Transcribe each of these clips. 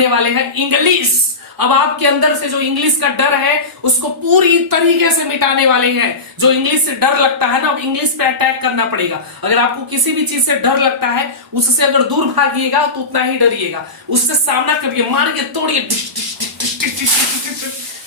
पढ़ने वाले हैं इंग्लिश। अब आपके अंदर से जो इंग्लिश का डर है उसको पूरी तरीके से मिटाने वाले हैं। जो इंग्लिश से डर लगता है ना, अब इंग्लिश पे अटैक करना पड़ेगा। अगर आपको किसी भी चीज से डर लगता है, उससे अगर दूर भागिएगा तो उतना ही डरिएगा। उससे सामना करिए, मारिए, तोड़िए,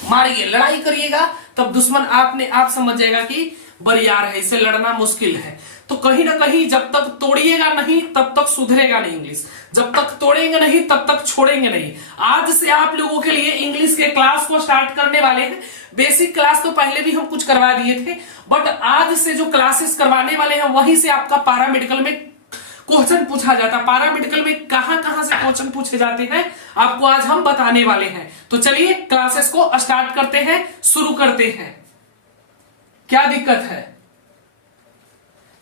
मारिए, लड़ाई करिएगा, तब दुश्मन आपने आप समझ जाएगा कि बरियार है, इसे लड़ना मुश्किल है। तो कहीं ना कहीं जब तक तोड़िएगा नहीं तब तक सुधरेगा नहीं इंग्लिश, जब तक तोड़ेंगे नहीं तब तक छोड़ेंगे नहीं। आज से आप लोगों के लिए इंग्लिश के क्लास को स्टार्ट करने वाले हैं। बेसिक क्लास तो पहले भी हम कुछ करवा दिए थे, बट आज से जो क्लासेस करवाने वाले हैं वहीं से आपका पारा मेडिकल में क्वेश्चन पूछा जाता है। पारा मेडिकल में कहां कहां से क्वेश्चन पूछे जाते हैं आपको आज हम बताने वाले हैं। तो चलिए क्लासेस को स्टार्ट करते हैं, शुरू करते हैं। क्या दिक्कत है?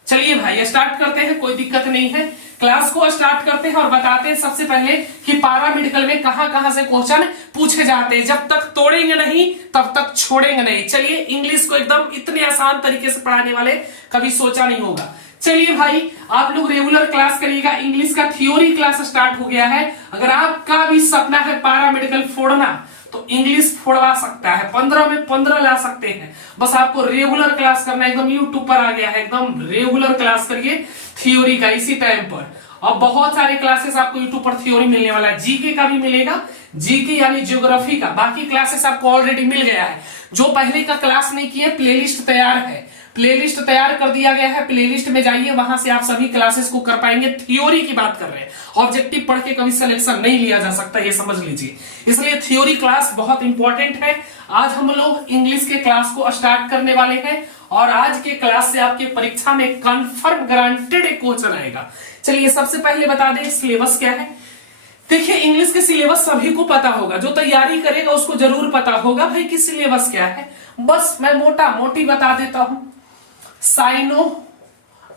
चलिए भाई स्टार्ट करते हैं, कोई दिक्कत नहीं है। क्लास को स्टार्ट करते हैं और बताते हैं सबसे पहले कि पारा मेडिकल में कहां कहां से क्वेश्चन पूछे जाते हैं। जब तक तोड़ेंगे नहीं तब तक छोड़ेंगे नहीं। चलिए इंग्लिश को एकदम इतने आसान तरीके से पढ़ाने वाले कभी सोचा नहीं होगा। चलिए भाई आप लोग रेगुलर क्लास करिएगा। इंग्लिश का थ्योरी क्लास स्टार्ट हो गया है। अगर आपका भी सपना है पारा मेडिकल फोड़ना तो इंग्लिश फोड़वा सकता है, 15 में 15 ला सकते हैं। बस आपको रेगुलर क्लास करना है। एकदम यूट्यूब पर आ गया है, एकदम रेगुलर क्लास करिए थ्योरी का इसी टाइम पर। अब बहुत सारे क्लासेस आपको यूट्यूब पर थ्योरी मिलने वाला है, जीके का भी मिलेगा, जीके यानी ज्योग्राफी का। बाकी क्लासेस आपको ऑलरेडी मिल गया है। जो पहले का क्लास नहीं किए, प्लेलिस्ट तैयार है, प्लेलिस्ट तैयार कर दिया गया है। प्लेलिस्ट में जाइए, वहां से आप सभी क्लासेस को कर पाएंगे। थ्योरी की बात कर रहे हैं, ऑब्जेक्टिव पढ़ के कभी सिलेक्शन नहीं लिया जा सकता, ये समझ लीजिए। इसलिए थ्योरी क्लास बहुत इंपॉर्टेंट है। आज हम लोग इंग्लिश के क्लास को स्टार्ट करने वाले हैं और आज के क्लास से आपके परीक्षा में कंफर्म गारंटेड एक क्वेश्चन आएगा। चलिए सबसे पहले बता दें सिलेबस क्या है। देखिए इंग्लिश के सिलेबस सभी को पता होगा, जो तैयारी करेगा उसको जरूर पता होगा भाई कि सिलेबस क्या है। बस मैं मोटा मोटी बता देता हूं। साइनो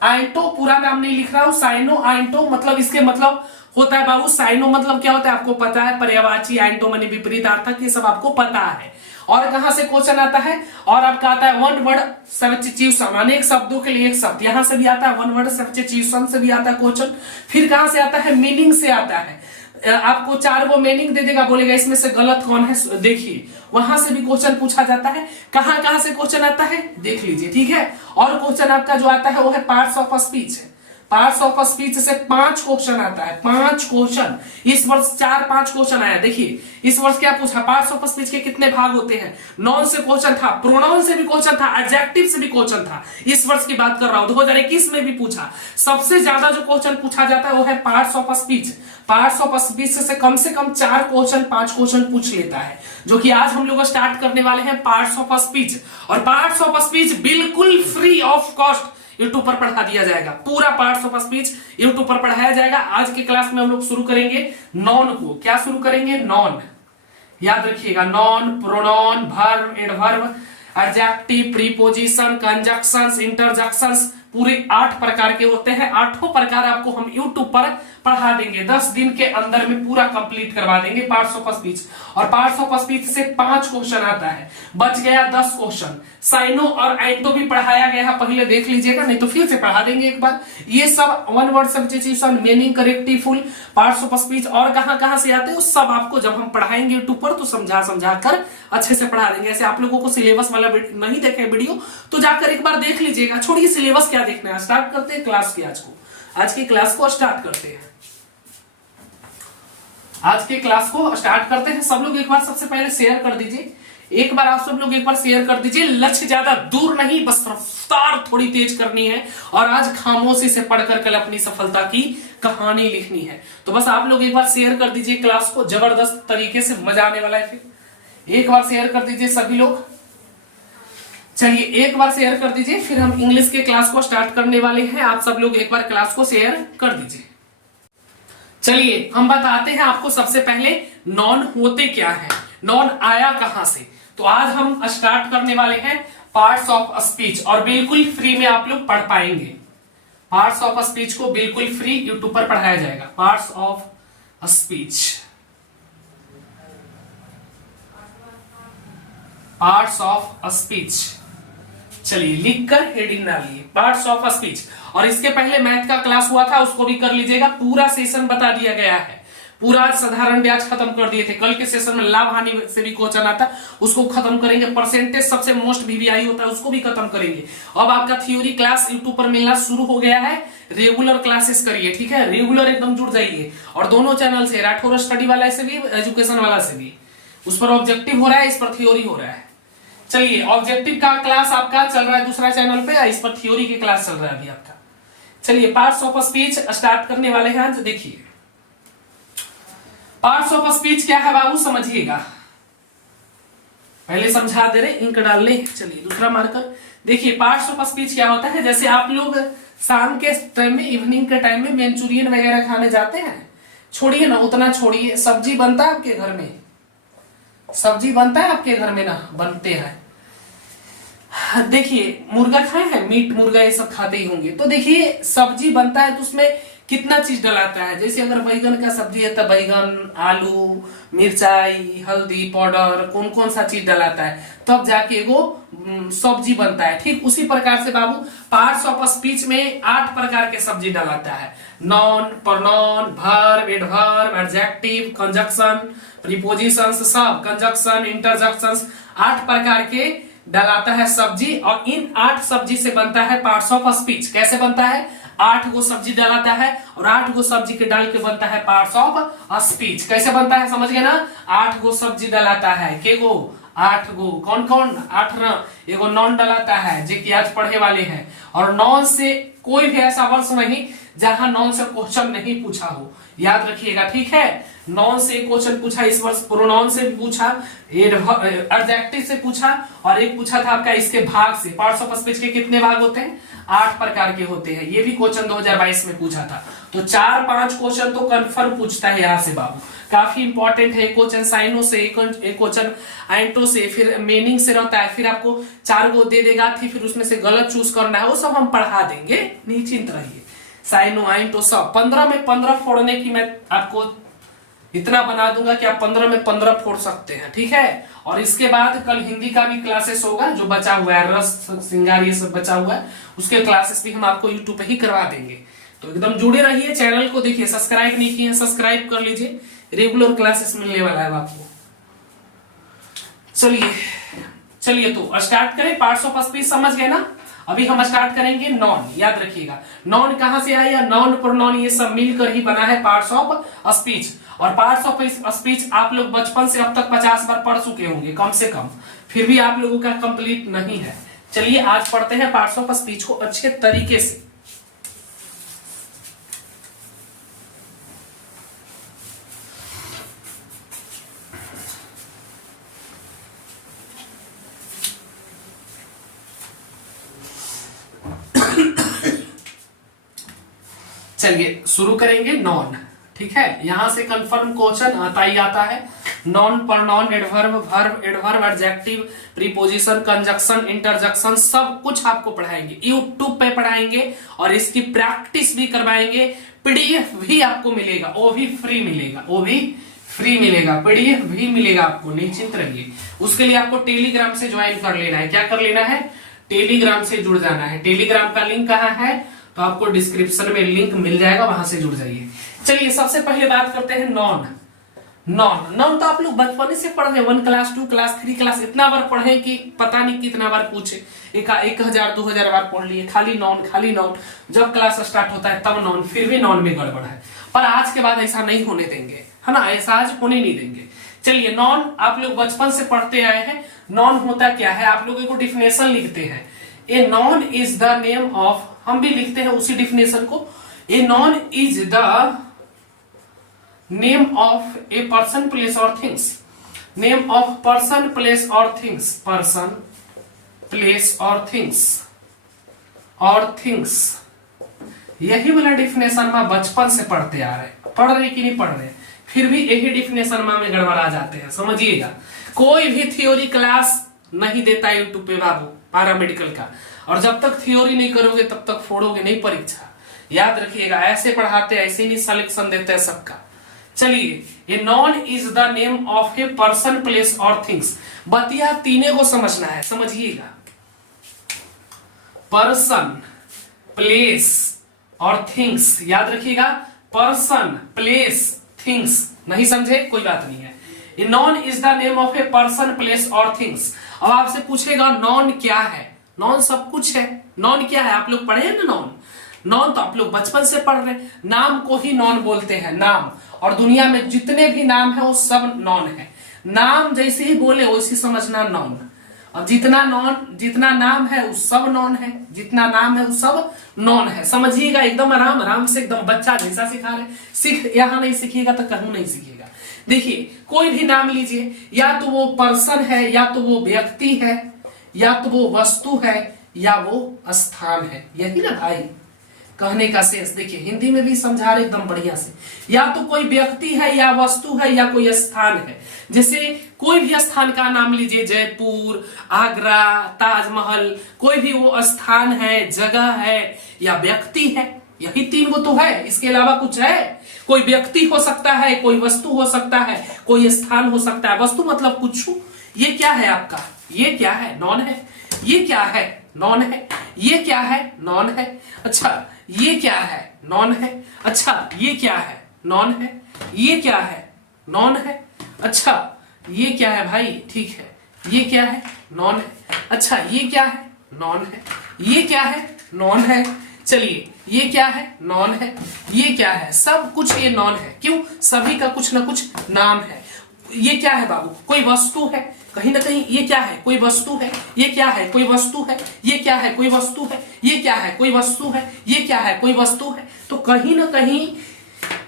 आइंटो, पूरा नाम नहीं लिख रहा हूं, साइनो आइंटो मतलब इसके मतलब होता है बाबू, साइनो मतलब क्या होता है आपको पता है, पर्यायवाची, आइंटो माने विपरीतार्थक, ये सब आपको पता है। और कहां से क्वेश्चन आता है, और आपका आता है वन वर्ड सब्स्टिट्यूशन, अनेक शब्दों के लिए एक शब्द, यहां से भी आता है वन वर्ड सब्स्टिट्यूशन से भी आता है क्वेश्चन। फिर कहां से आता है, मीनिंग से आता है। आपको 4 वो मीनिंग दे देगा, बोलेगा इसमें से गलत कौन है, देखिए वहां से भी क्वेश्चन पूछा जाता है। कहां कहां से क्वेश्चन आता है देख लीजिए, ठीक है। और क्वेश्चन आपका जो आता है वो है पार्ट्स ऑफ स्पीच है। पार्ट्स ऑफ स्पीच से 5 क्वेश्चन आता है, 5 क्वेश्चन। इस वर्ष 4-5 क्वेश्चन आया। देखिए इस वर्ष क्या पूछा, पार्ट्स ऑफ स्पीच के कितने भाग होते हैं। नाउन से क्वेश्चन था, प्रोनाउन से भी क्वेश्चन था, एडजेक्टिव से भी क्वेश्चन था। इस वर्ष की बात कर रहा हूं, 2021 में भी पूछा। सबसे ज्यादा जो क्वेश्चन पूछा जाता है वो है parts of speech. Parts of speech से कम 4 क्वेश्चन 5 क्वेश्चन पूछ लेता है, जो कि आज हम लोग स्टार्ट करने वाले हैं पार्ट्स ऑफ स्पीच। और पार्ट्स ऑफ स्पीच बिल्कुल फ्री ऑफ कॉस्ट यूट्यूब पर पढ़ा दिया जाएगा। पूरा पार्ट्स ऑफ स्पीच यूट्यूब पर पढ़ाया जाएगा। आज के क्लास में हम लोग शुरू करेंगे नॉन को। क्या शुरू करेंगे, नॉन, याद रखिएगा, non, pronoun, verb, adverb, adjective, preposition, conjunctions, interjections, पूरे 8 प्रकार के होते हैं। 8 प्रकार आपको हम यूट्यूब पर पढ़ा देंगे। 10 दिन के अंदर में पूरा कंप्लीट करवा देंगे पार्ट्स ऑफ स्पीच। और पार्ट्स ऑफ स्पीच से 5 क्वेश्चन आता है, बच गया 10 क्वेश्चन। साइनो और आइंटो भी पढ़ाया गया है, पहले देख लीजिएगा, नहीं तो फिर से पढ़ा देंगे एक बार। ये सब one word substitution, meaning, corrective, full, parts of speech और कहां कहां से आते हैं, उस सब आपको जब हम पढ़ाएंगे यूट्यूब पर तो समझा कर अच्छे से पढ़ा देंगे। ऐसे आप लोगों को सिलेबस वाला नहीं देखे वीडियो तो जाकर एक बार देख लीजिएगा। छोड़िए सिलेबस क्या देखना है, स्टार्ट करते हैं क्लास की। आज की क्लास को स्टार्ट करते हैं। आज के क्लास को स्टार्ट करते हैं। सब लोग एक बार सबसे पहले शेयर कर दीजिए, एक बार आप सब लोग एक बार शेयर कर दीजिए। लक्ष्य ज्यादा दूर नहीं, बस रफ्तार थोड़ी तेज करनी है और आज खामोशी से पढ़कर कल अपनी सफलता की कहानी लिखनी है। तो बस आप लोग एक बार शेयर कर दीजिए क्लास को, जबरदस्त तरीके से मजा आने वाला है। फिर एक बार शेयर कर दीजिए सभी लोग। चलिए एक बार शेयर कर दीजिए, फिर हम इंग्लिश के क्लास को स्टार्ट करने वाले हैं। आप सब लोग एक बार क्लास को शेयर कर दीजिए। चलिए हम बताते हैं आपको सबसे पहले नॉन होते क्या है, नॉन आया कहां से। तो आज हम स्टार्ट करने वाले हैं पार्ट्स ऑफ स्पीच और बिल्कुल फ्री में आप लोग पढ़ पाएंगे। पार्ट्स ऑफ स्पीच को बिल्कुल फ्री यूट्यूब पर पढ़ाया जाएगा। Parts of speech, parts of speech. चलिए लिखकर हेडिंग डालिए, पार्ट्स ऑफ स्पीच। और इसके पहले मैथ का क्लास हुआ था, उसको भी कर लीजिएगा। पूरा सेशन बता दिया गया है, पूरा साधारण ब्याज खत्म कर दिए थे। कल के सेशन में लाभ हानि से भी क्वेश्चन आता, उसको खत्म करेंगे। परसेंटेज सबसे मोस्ट वीवीआई होता है, उसको भी खत्म करेंगे। अब आपका थ्योरी क्लास यूट्यूब पर मिलना शुरू हो गया है। रेगुलर क्लासेस करिए, ठीक है, रेगुलर एकदम जुड़ जाइए। और दोनों चैनल से, राठौर स्टडी वाला से भी, एजुकेशन वाला से भी, उस पर ऑब्जेक्टिव हो रहा है, इस पर थ्योरी हो रहा है। चलिए, ऑब्जेक्टिव का क्लास आपका चल रहा है दूसरा चैनल पे, इस पर थ्योरी की क्लास चल रहा है अभी आपका। चलिए, पार्ट्स ऑफ स्पीच स्टार्ट करने वाले हैं आज। देखिए, पार्ट्स ऑफ स्पीच क्या है बाबू, समझिएगा। पहले समझा दे रहे, इंक डाल ले। चलिए, दूसरा मार्कर। देखिए, पार्ट्स ऑफ स्पीच क्या होता है, जैसे आप लोग शाम के टाइम में, इवनिंग के टाइम में मंचूरियन वगैरह खाने जाते हैं, छोड़िए ना, उतना छोड़िए। सब्जी बनता है आपके घर में, सब्जी बनता है आपके घर में ना, बनते हैं। देखिए, मुर्गा खाए हैं, मीट मुर्गा ये सब खाते ही होंगे। तो देखिए, सब्जी बनता है तो उसमें कितना चीज डलाता है। जैसे अगर बैगन का सब्जी है तो बैगन, आलू, मिर्चाई, हल्दी पाउडर, कौन कौन सा चीज डलाता है, तब जाके वो सब्जी बनता है। ठीक उसी प्रकार से बाबू पार्ट्स ऑफ स्पीच में 8 प्रकार के सब्जी डलाता है। Non, pronoun, verb, adverb, adjective, conjunction, prepositions, सब कंजक्शन, इंटरजेक्शंस, 8 प्रकार के डलाता है सब्जी। और इन 8 सब्जी से बनता है पार्ट्स ऑफ स्पीच। कैसे बनता है, 8 गो सब्जी डलाता है और 8 गो सब्जी के डाल के बनता है पार्ट्स ऑफ स्पीच। कैसे बनता है समझ गए ना, 8 गो सब्जी डलाता है, के गो, 8 गो। कौन कौन, 8 न, एगो नॉन डलाता है जो कि आज पढ़े वाले हैं। और नॉन से कोई भी ऐसा वर्ष नहीं जहां नॉन से क्वेश्चन नहीं पूछा हो, याद रखिएगा, ठीक है। नॉन से क्वेश्चन पूछा इस वर्ष, प्रोनाउन से भी पूछा, एडजेक्टिव से पूछा, और एक पूछा था आपका इसके भाग से। पार्ट्स ऑफ स्पीच के कितने भाग होते हैं, 8 प्रकार के होते हैं। ये भी क्वेश्चन 2022 में पूछा था। तो 4-5 क्वेश्चन तो कंफर्म पूछता है यहाँ से बाबू, काफी इंपॉर्टेंट है। क्वेश्चन साइनो से, एक क्वेश्चन एंटो से, फिर मीनिंग से रहता है, फिर आपको 4 गो दे देगा, फिर उसमें से गलत चूज करना है, वो सब हम पढ़ा देंगे, निश्चिंत रहिए। साइनो एंटो सब 15 में 15 फोड़ने की मैं आपको इतना बना दूंगा कि आप 15 में 15 फोड़ सकते हैं, ठीक है। और इसके बाद कल हिंदी का भी क्लासेस होगा, जो बचा हुआ है, रस श्रृंगार ये सब बचा हुआ है, उसके क्लासेस भी हम आपको यूट्यूब पे ही करवा देंगे। तो एकदम जुड़े रहिए, चैनल को देखिए, सब्सक्राइब नहीं किए सब्सक्राइब कर लीजिए, रेगुलर क्लासेस मिलने वाला है आपको। चलिए तो स्टार्ट करें। पार्ट्स ऑफ स्पीच समझ गए ना। अभी हम स्टार्ट करेंगे नॉन, याद रखिएगा। नॉन कहां से आया, नॉन, प्रोनाउन, ये सब मिलकर ही बना है पार्ट्स ऑफ स्पीच। और पार्ट्स ऑफ स्पीच आप लोग बचपन से अब तक 50 बार पढ़ चुके होंगे कम से कम, फिर भी आप लोगों का कंप्लीट नहीं है। चलिए आज पढ़ते हैं पार्ट्स ऑफ स्पीच को अच्छे तरीके से। चलिए शुरू करेंगे नॉन, ठीक है। यहां से कंफर्म क्वेश्चन आता ही आता है। Non, pronoun, adverb, verb, adverb, adjective, preposition, conjunction, interjection, सब कुछ आपको पढ़ाएंगे, यूट्यूब पे पढ़ाएंगे और इसकी प्रैक्टिस भी करवाएंगे। पीडीएफ भी आपको मिलेगा, वो भी फ्री मिलेगा, वो भी फ्री मिलेगा, पीडीएफ भी मिलेगा आपको, निश्चिंत रहिए। उसके लिए आपको टेलीग्राम से ज्वाइन कर लेना है। क्या कर लेना है, टेलीग्राम से जुड़ जाना है। टेलीग्राम का लिंक कहाँ है, तो आपको डिस्क्रिप्शन में लिंक मिल जाएगा, वहां से जुड़ जाइए। चलिए सबसे पहले बात करते हैं नॉन। नॉन तो आप लोग बचपन से पढ़े, 1 क्लास 2 क्लास 3 क्लास, इतना बार पढ़े कि पता नहीं कितना बार पूछे, 1000-2000 बार पढ़ लिए, खाली नॉन खाली नॉन। जब क्लास स्टार्ट होता है तब नॉन, फिर भी नॉन में गड़बड़ है। पर आज के बाद ऐसा नहीं होने देंगे, है ना, ऐसा आज होने नहीं देंगे। चलिए नॉन आप लोग बचपन से पढ़ते आए हैं। नॉन होता क्या है, आप लोग को डिफिनेशन लिखते हैं। A noun is the name of, हम भी लिखते हैं उसी डिफिनेशन को। A noun is the name of a person, place और things. Name of person, place और थिंग्स, पर्सन, प्लेस और थिंग्स, और थिंग्स। यही वाला डिफिनेशन में बचपन से पढ़ते आ रहे, पढ़ रहे कि नहीं पढ़ रहे, फिर भी यही डिफिनेशन में गड़बड़ा जाते हैं, समझिएगा। कोई भी थ्योरी क्लास नहीं देता यूट्यूब पे बाबू, पैरामेडिकल का। और जब तक थ्योरी नहीं करोगे तब तक फोड़ोगे नहीं परीक्षा, याद रखिएगा। ऐसे पढ़ाते, ऐसे नहीं सिलेक्शन देते हैं सबका। चलिए, ए noun is the name of a person, place और थिंग्स। बतिया तीने को समझना है, समझिएगा। पर्सन, प्लेस और थिंग्स, याद रखिएगा। पर्सन, प्लेस, थिंग्स, नहीं समझे कोई बात नहीं है। Non is the name of a person, place और थिंग्स। अब आपसे पूछेगा नॉन क्या है? नॉन सब कुछ है। नॉन क्या है? आप लोग पढ़े हैं ना नॉन? नॉन तो आप लोग बचपन से पढ़ रहे हैं। नाम को ही नॉन बोलते हैं, नाम। और दुनिया में जितने भी नाम है वो सब नॉन है। नाम जैसे ही बोले वैसे समझना नॉन। अब जितना नाम है वो सब नॉन है, जितना नाम है वो सब नॉन है। समझिएगा, एकदम आराम आराम से, एकदम बच्चा जैसा सिखा रहे। यहां नहीं सीखिएगा तो कहूं नहीं सीखिएगा। देखिए कोई भी नाम लीजिए, या तो वो पर्सन है, या तो वो व्यक्ति है, या तो वो वस्तु है, या वो स्थान है। यही ना भाई कहने का सेंस। देखिए हिंदी में भी समझा रहे एकदम बढ़िया से। या तो कोई व्यक्ति है, या वस्तु है, या कोई स्थान है। जैसे कोई भी स्थान का नाम लीजिए, जयपुर, आगरा, ताजमहल, कोई भी वो स्थान है, जगह है, या व्यक्ति है। यही तीन वो तो है, इसके अलावा कुछ है? कोई व्यक्ति हो सकता है, कोई वस्तु हो सकता है, कोई स्थान हो सकता है। वस्तु मतलब कुछ। ये क्या है आपका? ये क्या है? नॉन है। ये क्या है? नॉन है। ये क्या है? नॉन है। अच्छा ये क्या है? नॉन है। अच्छा ये क्या है? नॉन है। ये क्या है? नॉन है। अच्छा ये क्या है भाई? ठीक है, ये क्या है? नॉन है। अच्छा ये क्या है? नॉन है। ये क्या है? नॉन है। चलिए ये क्या है? नॉन है। ये क्या है? सब कुछ ये नॉन है। क्यों? सभी का कुछ ना कुछ नाम है। ये क्या है बाबू? कोई वस्तु है कहीं ना कहीं। ये क्या है? कोई वस्तु है। ये क्या है? कोई वस्तु है। ये क्या है? कोई वस्तु है। ये क्या है? कोई वस्तु है। ये क्या है? कोई वस्तु है। तो कहीं ना कहीं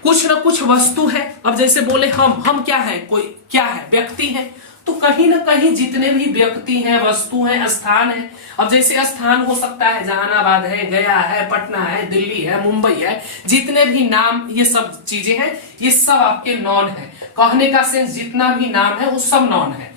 कुछ ना कुछ वस्तु है। अब जैसे बोले हम क्या है? कोई क्या है? व्यक्ति है। तो कहीं ना कहीं जितने भी व्यक्ति हैं, वस्तु हैं, स्थान है। अब जैसे स्थान हो सकता है जहानाबाद है, गया है, पटना है, दिल्ली है, मुंबई है। जितने भी नाम, ये सब चीजें हैं, ये सब आपके नॉन है। कहने का सेंस जितना भी नाम है वो सब नॉन है।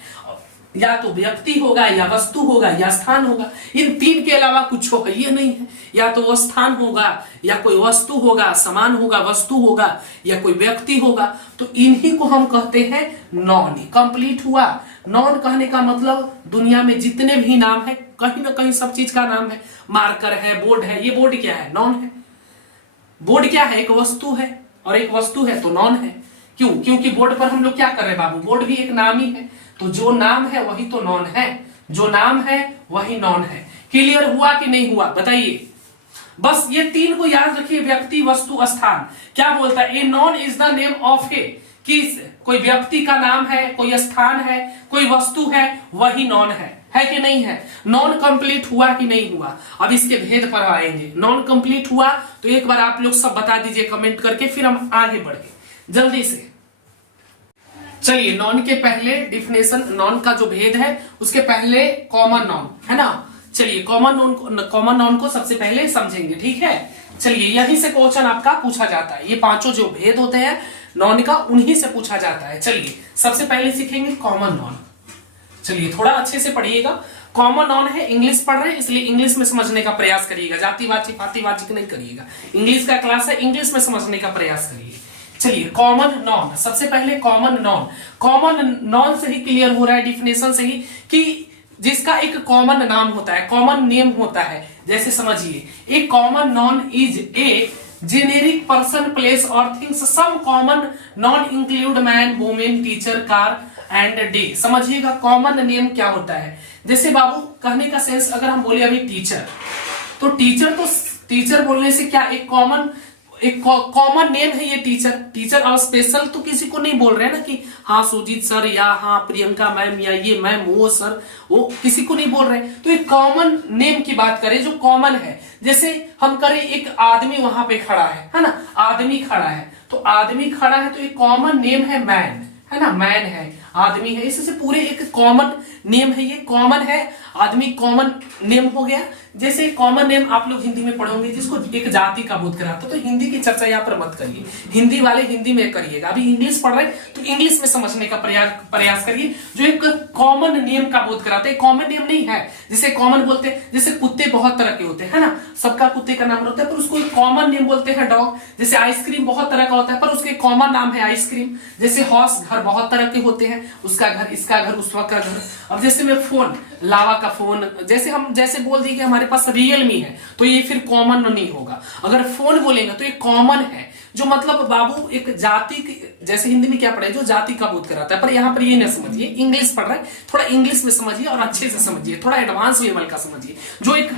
या तो व्यक्ति होगा, या वस्तु होगा, या स्थान होगा। इन तीन के अलावा कुछ होगा ये नहीं है। या तो वो स्थान होगा, या कोई वस्तु होगा, सामान होगा, वस्तु होगा, या कोई व्यक्ति होगा। तो इन्हीं को हम कहते हैं नॉन। कंप्लीट हुआ। नॉन कहने का मतलब दुनिया में जितने भी नाम है, कहीं ना कहीं सब चीज का नाम है। मार्कर है, बोर्ड है। ये बोर्ड क्या है? नॉन है। बोर्ड क्या है? एक वस्तु है, और एक वस्तु है तो नॉन है। क्यों? क्योंकि बोर्ड पर हम लोग क्या कर रहे हैं बाबू? बोर्ड भी एक नाम ही है। तो जो नाम है वही तो नॉन है। जो नाम है वही नॉन है। क्लियर हुआ कि नहीं हुआ बताइए? बस ये तीन को याद रखिए, व्यक्ति, वस्तु, स्थान। क्या बोलता है? A noun is the name of a. किस? कोई व्यक्ति का नाम है, कोई स्थान है, कोई वस्तु है, वही नॉन है कि नहीं है? नॉन कंप्लीट हुआ कि नहीं हुआ? अब इसके भेद पर आएंगे। नॉन कंप्लीट हुआ तो एक बार आप लोग सब बता दीजिए कमेंट करके, फिर हम आगे बढ़े जल्दी से। चलिए नॉन के पहले डिफिनेशन, नॉन का जो भेद है उसके पहले कॉमन नॉन है ना। चलिए कॉमन नॉन को सबसे पहले समझेंगे, ठीक है। चलिए यहीं से क्वेश्चन आपका पूछा जाता है। ये पांचों जो भेद होते हैं नॉन का, उन्हीं से पूछा जाता है। चलिए सबसे पहले सीखेंगे कॉमन नॉन। चलिए थोड़ा अच्छे से पढ़िएगा। कॉमन नॉन है, इंग्लिश पढ़ रहे हैं इसलिए इंग्लिश में समझने का प्रयास करिएगा। जातिवाची फातिवाची नहीं करिएगा। इंग्लिश का क्लास है, इंग्लिश में समझने का प्रयास करिए। चलिए कॉमन नॉन, सबसे पहले कॉमन नॉन। कॉमन नॉन से ही क्लियर हो रहा है, डिफिनेशन से ही, कि जिसका एक कॉमन नाम होता है, कॉमन नेम होता है। जैसे समझिए, a common noun is a generic person, place और things. Some common noun include man, women, teacher, car and day. समझिएगा कॉमन नेम क्या होता है। जैसे बाबू कहने का सेंस, अगर हम बोले अभी टीचर, तो टीचर बोलने से क्या एक कॉमन नेम है ये टीचर। टीचर और स्पेशल तो किसी को नहीं बोल रहे हैं ना, कि हाँ सुजीत सर, या हाँ प्रियंका मैम, या ये मैम, वो सर, वो किसी को नहीं बोल रहे। तो एक कॉमन नेम की बात करें जो कॉमन है। जैसे हम करें एक आदमी वहां पे खड़ा है ना, आदमी खड़ा है, तो आदमी खड़ा है तो एक कॉमन नेम है मैन, है ना, मैन है, आदमी है। इससे पूरे एक कॉमन नेम है, ये कॉमन है, आदमी कॉमन नेम हो गया। जैसे कॉमन नेम आप लोग हिंदी में पढ़ोगे, जिसको एक जाति का बोध कराता, तो हिंदी की चर्चा यहाँ पर मत करिए, हिंदी वाले हिंदी में करिएगा। अभी इंग्लिश पढ़ रहे तो इंग्लिश में समझने का प्रयास करिए, जो एक कॉमन नेम का बोध कराते हैं। कॉमन नेम नहीं है, जिसे कॉमन बोलते हैं। जैसे कुत्ते बहुत तरह के होते हैं ना, सबका कुत्ते का नाम होता है, पर उसको एक कॉमन नेम बोलते हैं डॉग। जैसे आइसक्रीम बहुत तरह का होता है, पर उसके कॉमन नाम है आइसक्रीम। जैसे हाउस, घर बहुत तरह के होते हैं, उसका घर, इसका घर, उसका घर। अब जैसे मैं फोन, लावा का फोन, जैसे बोल दिए कि हमारे पास रियलमी है, तो ये फिर कॉमन नहीं होगा। अगर फोन बोलेंगे तो ये कॉमन है, जो मतलब बाबू एक जाति जैसे हिंदी में क्या पढ़े, जो जाति का बोध कराता है, पर यहाँ पर ये ना समझिए, इंग्लिश पढ़ रहा है, थोड़ा इंग्लिश में समझिए और अच्छे से समझिए, थोड़ा एडवांस लेवल का समझिए। जो एक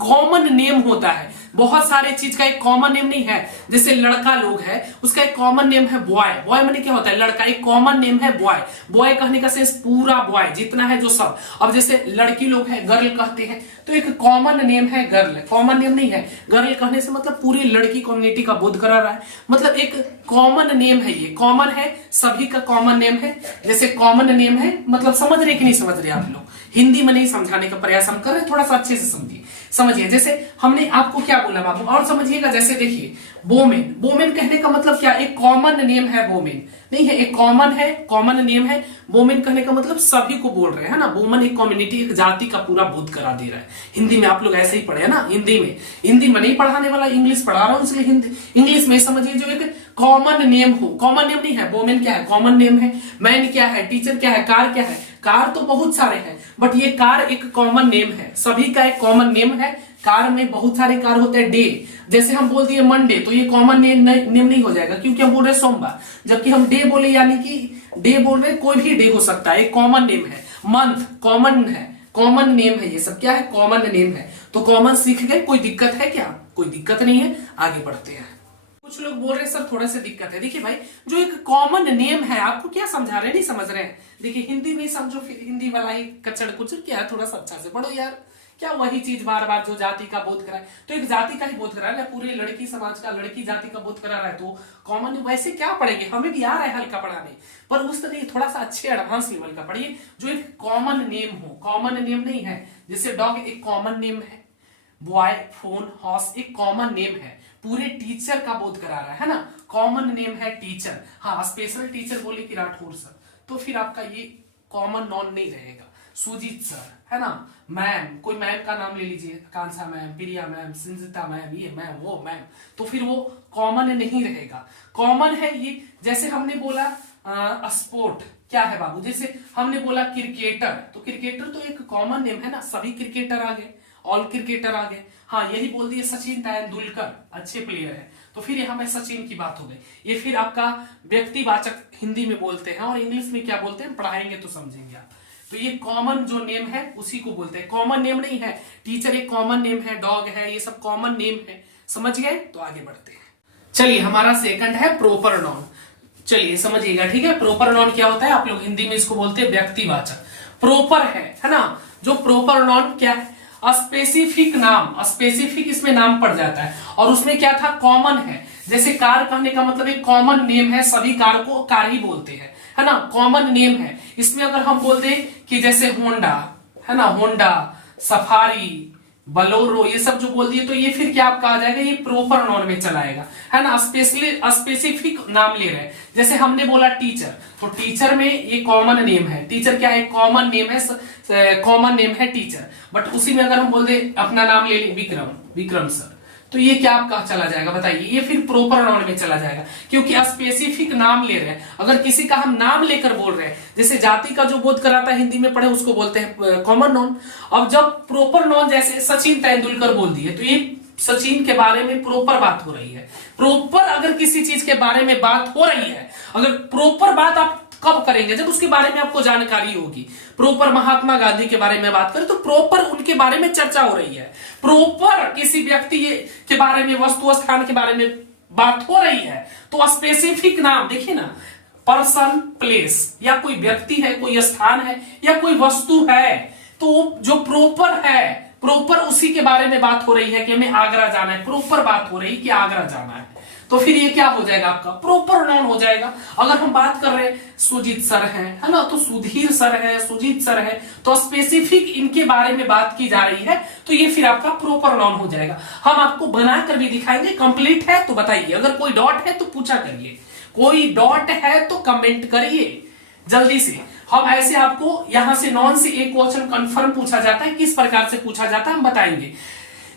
कॉमन नेम होता है, बहुत सारे चीज का एक कॉमन नेम नहीं है। जैसे लड़का लोग है, उसका एक कॉमन नेम है बॉय। बॉय माने क्या होता है, लड़का। एक कॉमन नेम है बॉय। बॉय कहने का सेंस पूरा बॉय जितना है जो सब। अब जैसे लड़की लोग है, गर्ल कहते हैं, तो एक कॉमन नेम है गर्ल। कॉमन नेम नहीं है, गर्ल कहने से मतलब पूरी लड़की कम्युनिटी का बोध करा रहा है, मतलब एक कॉमन नेम है। ये कॉमन है, सभी का कॉमन नेम है। जैसे कॉमन नेम है, मतलब समझ रहे कि नहीं समझ रहे आप लोग? हिंदी में नहीं समझाने का प्रयास हम कर रहे हैं, थोड़ा सा अच्छे से समझिए। जैसे हमने आपको क्या बोला बाबू, और समझिएगा। जैसे देखिए वोमेन, वोमेन कहने का मतलब क्या, एक कॉमन नेम है वोमेन, नहीं है, एक कॉमन है, कॉमन नेम है। वोमेन कहने का मतलब सभी को बोल रहे हैं ना, वोमन एक कम्युनिटी, एक जाति का पूरा बोध करा दे रहा है। हिंदी में आप लोग ऐसे ही पढ़े है ना, हिंदी में नहीं पढ़ाने वाला, इंग्लिश पढ़ा रहा हूं, इसलिए हिंदी इंग्लिश में समझिए। जो एक कॉमन नेम हो, कॉमन नेम नहीं है, वोमेन क्या है, कॉमन नेम है। मैन क्या है, टीचर क्या है, कार क्या है, कार तो बहुत सारे हैं, बट ये कार एक कॉमन नेम है, सभी का एक कॉमन नेम है। कार में बहुत सारे कार होते हैं। डे, जैसे हम बोल दिए मंडे, तो ये कॉमन नेम नहीं हो जाएगा, क्योंकि हम बोल रहे सोमवार। जबकि हम डे बोले, यानी कि डे बोल रहे, कोई भी डे हो सकता है, एक कॉमन नेम है। मंथ कॉमन है, कॉमन नेम है, ये सब क्या है, कॉमन नेम है। तो कॉमन सीख गए, कोई दिक्कत है क्या? कोई दिक्कत नहीं है, आगे बढ़ते हैं। कुछ लोग बोल रहे हैं सर थोड़ा सा दिक्कत है। देखिए भाई, जो एक कॉमन नेम है, आपको क्या समझा रहे हैं, नहीं समझ रहे हैं? देखिए हिंदी में समझो, फिर हिंदी वाला ही कचड़ कुचड़ क्या है, थोड़ा सा अच्छा से पढ़ो यार। क्या वही चीज बार बार जो जाति का बोध कराए, तो एक जाति का ही बोध करा रहा है, पूरे लड़की समाज का, लड़की जाति का बोध करा रहा है, तो कॉमन वैसे क्या पढ़ेंगे, हमें भी आ रहा है हल्का पढ़ाने, पर उस तरह थोड़ा सा अच्छे एडवांस लेवल का पढ़िए। जो एक कॉमन नेम हो, कॉमन नेम नहीं है, जैसे डॉग एक कॉमन नेम है, बॉय, फोन, हॉर्स एक कॉमन नेम है, पूरे टीचर का बोध करा रहा है ना, कॉमन नेम है टीचर। हाँ, स्पेशल टीचर बोले कि राठौर सर, तो फिर आपका ये कॉमन नॉन नहीं रहेगा। सुजीत सर है ना, मैम, कोई मैम का नाम ले लीजिए, कांसा मैम, प्रिया मैम, संजिता मैम, ये मैम, वो मैम, तो फिर वो कॉमन नहीं रहेगा। कॉमन है ये, जैसे हमने बोला स्पोर्ट क्या है बाबू, जैसे हमने बोला क्रिकेटर, तो क्रिकेटर तो एक कॉमन नेम है ना, सभी क्रिकेटर आ गए, ऑल क्रिकेटर आ गए। हाँ, यही बोल दिए सचिन तेंदुलकर अच्छे प्लेयर है, तो फिर यहाँ में सचिन की बात हो गई। ये फिर आपका व्यक्तिवाचक हिंदी में बोलते हैं, और इंग्लिश में क्या बोलते हैं, पढ़ाएंगे तो समझेंगे आप। तो ये कॉमन जो नेम है उसी को बोलते हैं, कॉमन नेम नहीं है। टीचर एक कॉमन नेम है, डॉग है, ये सब कॉमन नेम है। समझ गए? तो आगे बढ़ते हैं। चलिए, हमारा सेकंड है प्रोपर नॉन। चलिए समझिएगा, ठीक है। प्रोपर नॉन क्या होता है, आप लोग हिंदी में इसको बोलते हैं व्यक्तिवाचक। प्रोपर है ना, जो प्रोपर नॉन क्या है, स्पेसिफिक नाम, स्पेसिफिक इसमें नाम पड़ जाता है, और उसमें क्या था, कॉमन है। जैसे कार कहने का मतलब एक कॉमन नेम है, सभी कार को कार ही बोलते हैं, है ना, कॉमन नेम है। इसमें अगर हम बोल दें कि जैसे होंडा है ना, होंडा, सफारी, बलोरो, ये सब जो बोल दिए, तो ये फिर क्या आपका आ जाएगा, ये प्रोपर नॉन में चलाएगा, है ना। स्पेसिफिक नाम ले रहे हैं। जैसे हमने बोला टीचर, तो टीचर में ये कॉमन नेम है, टीचर क्या है, कॉमन नेम है, कॉमन नेम है टीचर। बट उसी में अगर हम बोल दे, अपना नाम ले लें विक्रम सर, तो ये क्या आपका चला जाएगा, बताइए? ये फिर प्रोपर नाउन में चला जाएगा, क्योंकि स्पेसिफिक नाम ले रहे हैं। अगर किसी का हम नाम लेकर बोल रहे हैं, जैसे जाति का जो बोध कराता है, हिंदी में पढ़े, उसको बोलते हैं कॉमन नाउन। अब जब प्रोपर नाउन, जैसे सचिन तेंदुलकर बोल दिए, तो ये सचिन के बारे में प्रोपर बात हो रही है। प्रोपर अगर किसी चीज के बारे में बात हो रही है, अगर प्रोपर बात आप कब करेंगे, जब उसके बारे में आपको जानकारी होगी। प्रॉपर महात्मा गांधी के बारे में बात करें तो प्रॉपर उनके बारे में चर्चा हो रही है। प्रॉपर किसी व्यक्ति के बारे में, वस्तु स्थान के बारे में बात हो रही है, तो स्पेसिफिक नाम देखिए ना, पर्सन, प्लेस, या कोई व्यक्ति है, कोई स्थान है, या कोई वस्तु है, तो जो प्रॉपर है, प्रॉपर उसी के बारे में बात हो रही है कि हमें आगरा जाना है, प्रॉपर बात हो रही है कि आगरा जाना है, तो फिर ये क्या हो जाएगा, आपका प्रॉपर नाउन हो जाएगा। अगर हम बात कर रहे हैं सुजीत सर है ना, तो सुधीर सर है, सुजीत सर है, तो स्पेसिफिक इनके बारे में बात की जा रही है, तो ये फिर आपका प्रॉपर नाउन हो जाएगा। हम आपको बनाकर भी दिखाएंगे। कंप्लीट है तो बताइए, अगर कोई डॉट है तो पूछा करिए, कोई डॉट है तो कमेंट करिए जल्दी से। हम ऐसे आपको यहां से नॉन से एक क्वेश्चन कंफर्म पूछा जाता है, किस प्रकार से पूछा जाता है हम बताएंगे।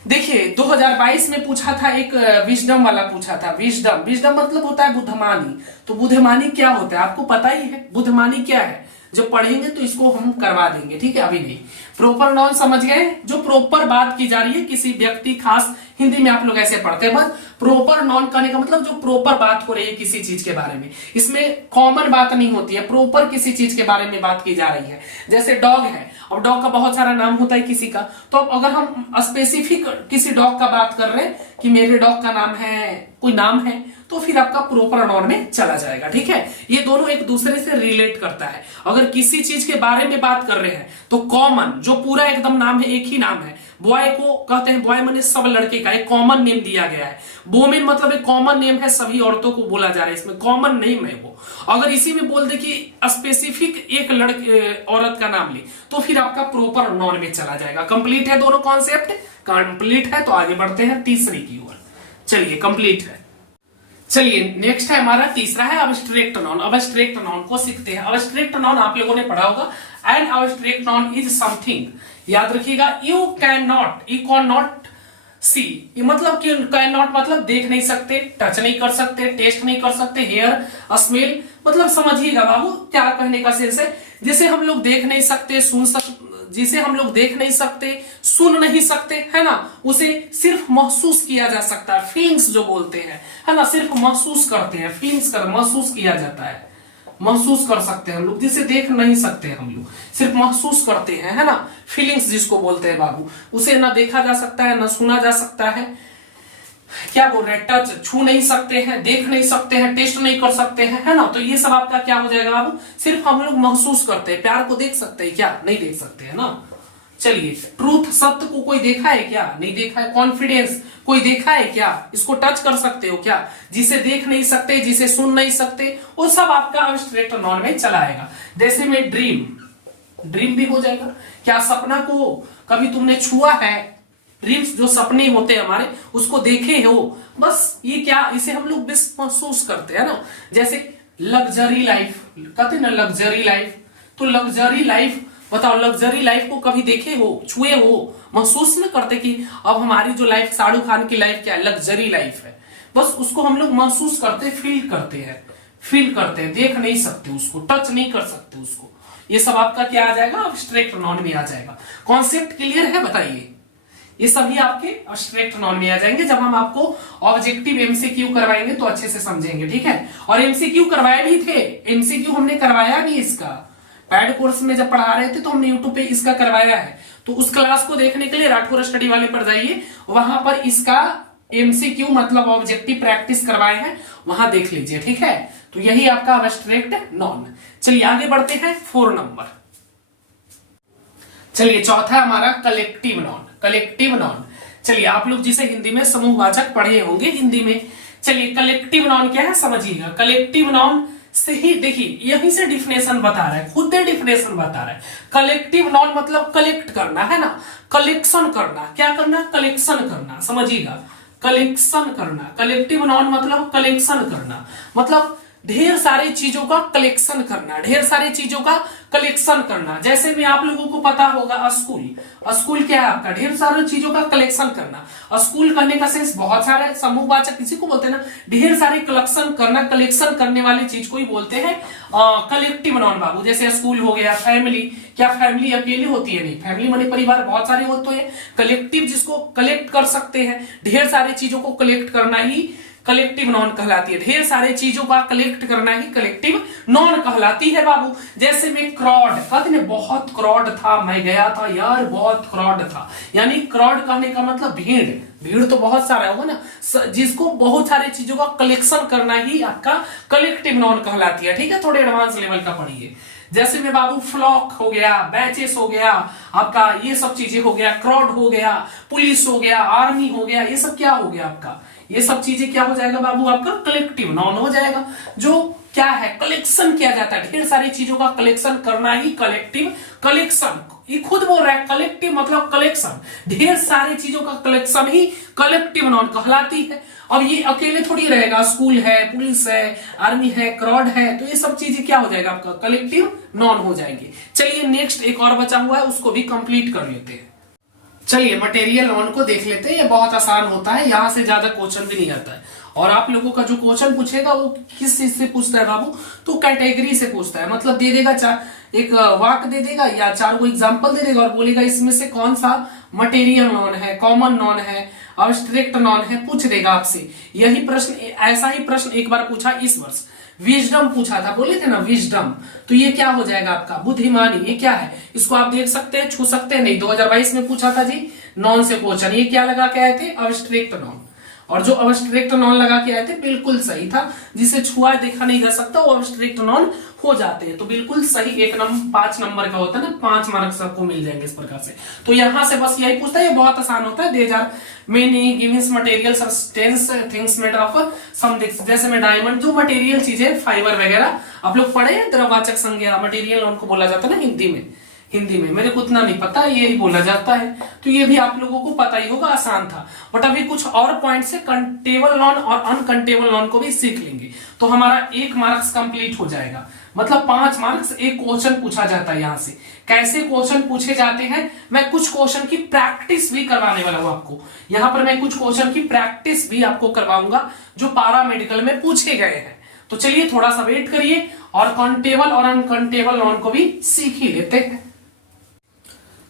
देखिए 2022 में पूछा था, एक विजडम वाला पूछा था। विजडम मतलब होता है बुद्धमानी। तो बुद्धमानी क्या होता है आपको पता ही है, बुद्धमानी क्या है, जब पढ़ेंगे तो इसको हम करवा देंगे, ठीक है, अभी नहीं। प्रॉपर नाउन समझ गए, जो प्रॉपर बात की जा रही है किसी व्यक्ति खास, हिंदी में आप लोग ऐसे पढ़ते हैं। बस प्रॉपर नाउन करने का मतलब जो प्रॉपर बात हो रही है किसी चीज के बारे में, इसमें कॉमन बात नहीं होती है, प्रॉपर किसी चीज के बारे में बात की जा रही है। जैसे डॉग है, अब डॉग का बहुत सारा नाम होता है किसी का, तो अगर हम स्पेसिफिक किसी डॉग का बात कर रहे हैं कि मेरे डॉग का नाम है, कोई नाम है, तो फिर आपका प्रॉपर नाउन में चला जाएगा, ठीक है। ये दोनों एक दूसरे से रिलेट करता है। अगर किसी चीज के बारे में बात कर रहे हैं तो कॉमन, जो पूरा एकदम नाम है, एक ही नाम है। बॉय को कहते हैं, बॉय माने सब लड़के का, एक कॉमन नेम दिया गया है। वोमेन मतलब एक कॉमन नेम है, सभी औरतों को बोला जा रहा है, इसमें कॉमन नेम है वो। अगर इसी में बोल दे कि स्पेसिफिक एक लड़के औरत का नाम ले, तो फिर आपका प्रॉपर नाउन में चला जाएगा। कंप्लीट है दोनों कॉन्सेप्ट? कंप्लीट है, तो आगे बढ़ते हैं तीसरी की ओर। चलिए, कंप्लीट है। चलिए, नेक्स्ट है हमारा तीसरा है अब्स्ट्रैक्ट नाउन। अब्स्ट्रैक्ट नाउन को सीखते हैं। अब्स्ट्रैक्ट नाउन आप लोगों ने पढ़ा होगा, and abstract noun is something, याद रखिएगा, यू कैन नॉट सी, मतलब कि कैन नॉट मतलब देख नहीं सकते, टच नहीं कर सकते, टेस्ट नहीं कर सकते, हेयर, स्मेल, मतलब समझिएगा बाबू क्या कहने का सेंस है। जिसे हम लोग देख नहीं सकते, जिसे हम लोग देख नहीं सकते, सुन नहीं सकते, है ना, उसे सिर्फ महसूस किया जा सकता है। फीलिंग्स जो बोलते हैं, है ना, सिर्फ महसूस करते हैं, फीलिंग्स कर महसूस किया जाता है, महसूस कर सकते हैं हम लोग। जिसे देख नहीं सकते हम लोग, सिर्फ महसूस करते हैं, है ना, फीलिंग्स जिसको बोलते हैं बाबू, उसे ना देखा जा सकता है, ना सुना जा सकता है, क्या बोल रहे हैं, टच, छू नहीं सकते हैं, देख नहीं सकते हैं, टेस्ट नहीं कर सकते हैं, है ना। तो ये सब आपका क्या हो जाएगा बाबू, सिर्फ हम लोग महसूस करते हैं। प्यार को देख सकते हैं क्या? नहीं देख सकते है ना। चलिए, ट्रूथ, सत्य को कोई देखा है क्या? नहीं देखा है। कॉन्फिडेंस कोई देखा है क्या? इसको टच कर सकते हो क्या? जिसे देख नहीं सकते, जिसे सुन नहीं सकते, वो सब आपका अब्स्ट्रैक्ट नाउन में चला आएगा। जैसे में ड्रीम भी हो जाएगा। क्या सपना को कभी तुमने छुआ है? ड्रीम्स जो सपने होते हैं हमारे, उसको देखे हो, बस ये क्या, इसे हम लोग बस महसूस करते हैं ना। जैसे लग्जरी लाइफ, कहते हैं ना लग्जरी लाइफ, तो लग्जरी लाइफ बताओ, लग्जरी लाइफ को कभी देखे हो, छुए हो, महसूस न करते कि अब हमारी जो लाइफ, शाहरुख खान की लाइफ क्या है, लग्जरी लाइफ है। बस उसको हम लोग महसूस करते, फील करते हैं, देख नहीं सकते उसको, टच नहीं कर सकते उसको। ये सब आपका क्या आ जाएगा, अब्स्ट्रैक्ट नाउन में आ जाएगा। कॉन्सेप्ट क्लियर है? बताइए। ये सभी आपके अब्स्ट्रैक्ट नाउन में आ जाएंगे। जब हम आपको ऑब्जेक्टिव एमसीक्यू करवाएंगे तो अच्छे से समझेंगे, ठीक है। और एमसीक्यू करवाए भी थे, एमसीक्यू हमने करवाया भी इसका, पैड कोर्स में जब पढ़ा रहे थे तो हमने यूट्यूब पे इसका करवाया है। तो उस क्लास को देखने के लिए राठौर स्टडी वाले पर जाइए, वहां पर इसका एमसीक्यू मतलब ऑब्जेक्टिव प्रैक्टिस करवाए हैं, वहां देख लीजिए, ठीक है। तो यही आपका अब्स्ट्रैक्ट नाउन। चलिए आगे बढ़ते हैं 4 नंबर। चलिए, चौथा हमारा कलेक्टिव नाउन। कलेक्टिव नाउन, चलिए आप लोग जिसे हिंदी में समूहवाचक पढ़े होंगे हिंदी में। चलिए, कलेक्टिव नाउन क्या है समझिएगा। कलेक्टिव नाउन से ही देखिए, यहीं से डिफिनेशन बता रहा है, खुद डिफिनेशन बता रहा है। कलेक्टिव नाउन मतलब कलेक्ट करना, है ना, कलेक्शन करना। क्या करना? कलेक्शन करना, समझिएगा, कलेक्शन करना। कलेक्टिव नाउन मतलब कलेक्शन करना, मतलब ढेर सारी चीजों का कलेक्शन करना, ढेर सारी चीजों का कलेक्शन करना। जैसे भी आप लोगों को पता होगा, स्कूल क्या है आपका, ढेर सारी चीजों का कलेक्शन करना। स्कूल करने का सेंस बहुत सारे समूहवाचक किसी को बोलते हैं ना, ढेर सारे कलेक्शन करना, कलेक्शन करने वाली चीज को ही बोलते हैं कलेक्टिव नाउन बाबू। जैसे स्कूल हो गया, फैमिली, क्या फैमिली अकेली होती है? नहीं, फैमिली माने परिवार बहुत सारे होते हैं। कलेक्टिव जिसको कलेक्ट कर सकते हैं, ढेर सारी चीजों को कलेक्ट करना ही कलेक्टिव नॉन कहलाती है। ढेर सारे चीजों का कलेक्ट करना ही कलेक्टिव नॉन कहलाती है बाबू। जैसे में क्राउड, कहते हैं बहुत क्राउड था, मैं गया था यार, बहुत क्राउड था। यानी क्राउड कहने का मतलब भीड़ तो बहुत सारा होगा ना, जिसको बहुत सारी चीजों का कलेक्शन करना ही आपका कलेक्टिव नॉन कहलाती है, ठीक है। थोड़े एडवांस लेवल का पढ़िए। जैसे में बाबू फ्लॉक हो गया, बैचेस हो गया आपका, ये सब चीजें हो गया, क्राउड हो गया, पुलिस हो गया, आर्मी हो गया, ये सब क्या हो गया आपका, ये सब चीजें क्या हो जाएगा बाबू, आपका कलेक्टिव नाउन हो जाएगा। जो क्या है, कलेक्शन किया जाता है, ढेर सारी चीजों का कलेक्शन करना ही कलेक्टिव, कलेक्शन, ये खुद बोल रहा है कलेक्टिव मतलब कलेक्शन, ढेर सारी चीजों का कलेक्शन ही कलेक्टिव नाउन कहलाती है। अब ये अकेले थोड़ी रहेगा, स्कूल है, पुलिस है, आर्मी है, क्राउड है, तो ये सब चीजें क्या हो जाएगा आपका कलेक्टिव नाउन हो जाएंगे। चलिए नेक्स्ट एक और बचा हुआ है, उसको भी कंप्लीट कर लेते हैं। चलिए मटेरियल नाउन को देख लेते हैं, ये बहुत आसान होता है, यहां से ज्यादा क्वेश्चन भी नहीं आता है। और आप लोगों का जो क्वेश्चन पूछेगा वो किस चीज से पूछता है बाबू, तो कैटेगरी से पूछता है, मतलब दे देगा एक वाक्य दे देगा या 4 को एग्जाम्पल दे देगा और बोलेगा इसमें से कौन सा मटेरियल नॉन है, कॉमन नॉन है, अब्स्ट्रैक्ट नॉन है, पूछ देगा आपसे। यही प्रश्न, ऐसा ही प्रश्न एक बार पूछा इस वर्ष, विजडम पूछा था, बोले थे ना विजडम, तो ये क्या हो जाएगा आपका बुद्धिमानी। ये क्या है, इसको आप देख सकते हैं, छू सकते हैं नहीं। 2022 में पूछा था जी नॉन से क्वेश्चन, ये क्या लगा के आए थे, अब्स्ट्रैक्ट नॉन, और जो अब्स्ट्रैक्ट नॉन लगा के आए थे बिल्कुल सही था, जिसे छुआ देखा नहीं जा सकता वो अब्स्ट्रैक्ट नॉन हो जाते हैं। तो बिल्कुल सही, 5 नंबर का होता है ना, 5 मार्क्स आपको मिल जाएंगे इस प्रकार से। तो यहां से बस यही पूछता है, ये बहुत आसान होता है। There are many gives material substance things made of something, जैसे में डायमंड, जो मटेरियल चीजें, फाइबर वगैरह आप लोग पढ़े हैं, द्रववाचक संज्ञा मटेरियल उनको बोला जाता है ना हिंदी में मेरे को उतना नहीं पता, ये ही बोला जाता है, तो ये भी आप लोगों को पता ही होगा, आसान था। बट अभी कुछ और पॉइंट से कंटेबल नॉन और अनकंटेबल नॉन को भी सीख लेंगे, तो हमारा 1 मार्क्स कंप्लीट हो जाएगा। मतलब 5 मार्क्स एक क्वेश्चन पूछा जाता है। यहाँ से कैसे क्वेश्चन पूछे जाते हैं, मैं कुछ क्वेश्चन की प्रैक्टिस भी करवाने वाला हूं आपको। यहाँ पर मैं कुछ क्वेश्चन की प्रैक्टिस भी आपको करवाऊंगा जो पारा मेडिकल में पूछे गए हैं। तो चलिए थोड़ा सा वेट करिए और काउंटेबल और अनकाउंटेबल नॉन को भी सीख ही लेते हैं।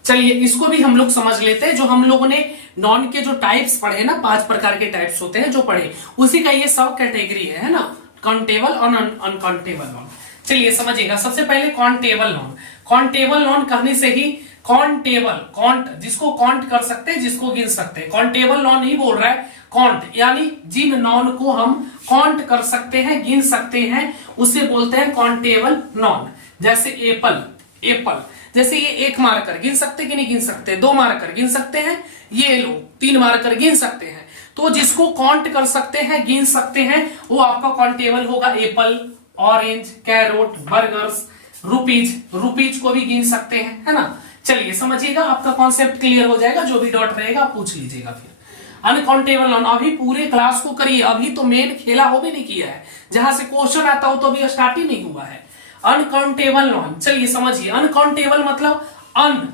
चलिए इसको भी हम लोग समझ लेते हैं। जो हम लोगों ने नॉन के जो टाइप्स पढ़े ना, 5 प्रकार के टाइप्स होते हैं जो पढ़े, उसी का ये सब कैटेगरी है ना, काउंटेबल और अनकाउंटेबल नॉन। चलिए समझिएगा। सबसे पहले काउंटेबल नॉन। काउंटेबल नॉन कहने से ही काउंटेबल, काउंट जिसको काउंट कर सकते हैं, जिसको गिन सकते हैं। काउंटेबल नॉन नहीं बोल रहा है, काउंट यानी जिन नॉन को हम काउंट कर सकते हैं, गिन सकते हैं, उसे बोलते हैं काउंटेबल नॉन। जैसे एप्पल, एप्पल जैसे ये 1 मार्कर गिन सकते कि नहीं गिन सकते, 2 मार्कर गिन सकते हैं, ये लो 3 मार्कर गिन सकते हैं। तो जिसको काउंट कर सकते हैं, गिन सकते हैं, वो आपका काउंटेबल होगा। Apple, orange, carrot, burgers, rupees, rupees को भी गिन सकते हैं, है ना। चलिए समझिएगा, आपका कॉन्सेप्ट क्लियर हो जाएगा। जो भी डाउट रहेगा पूछ लीजिएगा। फिर अनकाउंटेबल नॉन, अभी पूरे क्लास को करिए, अभी तो मेन खेला हो भी नहीं किया है, जहां से क्वेश्चन आता हो तो अभी स्टार्ट ही नहीं हुआ है। अनकाउंटेबल नॉन, चलिए समझिए। अनकाउंटेबल मतलब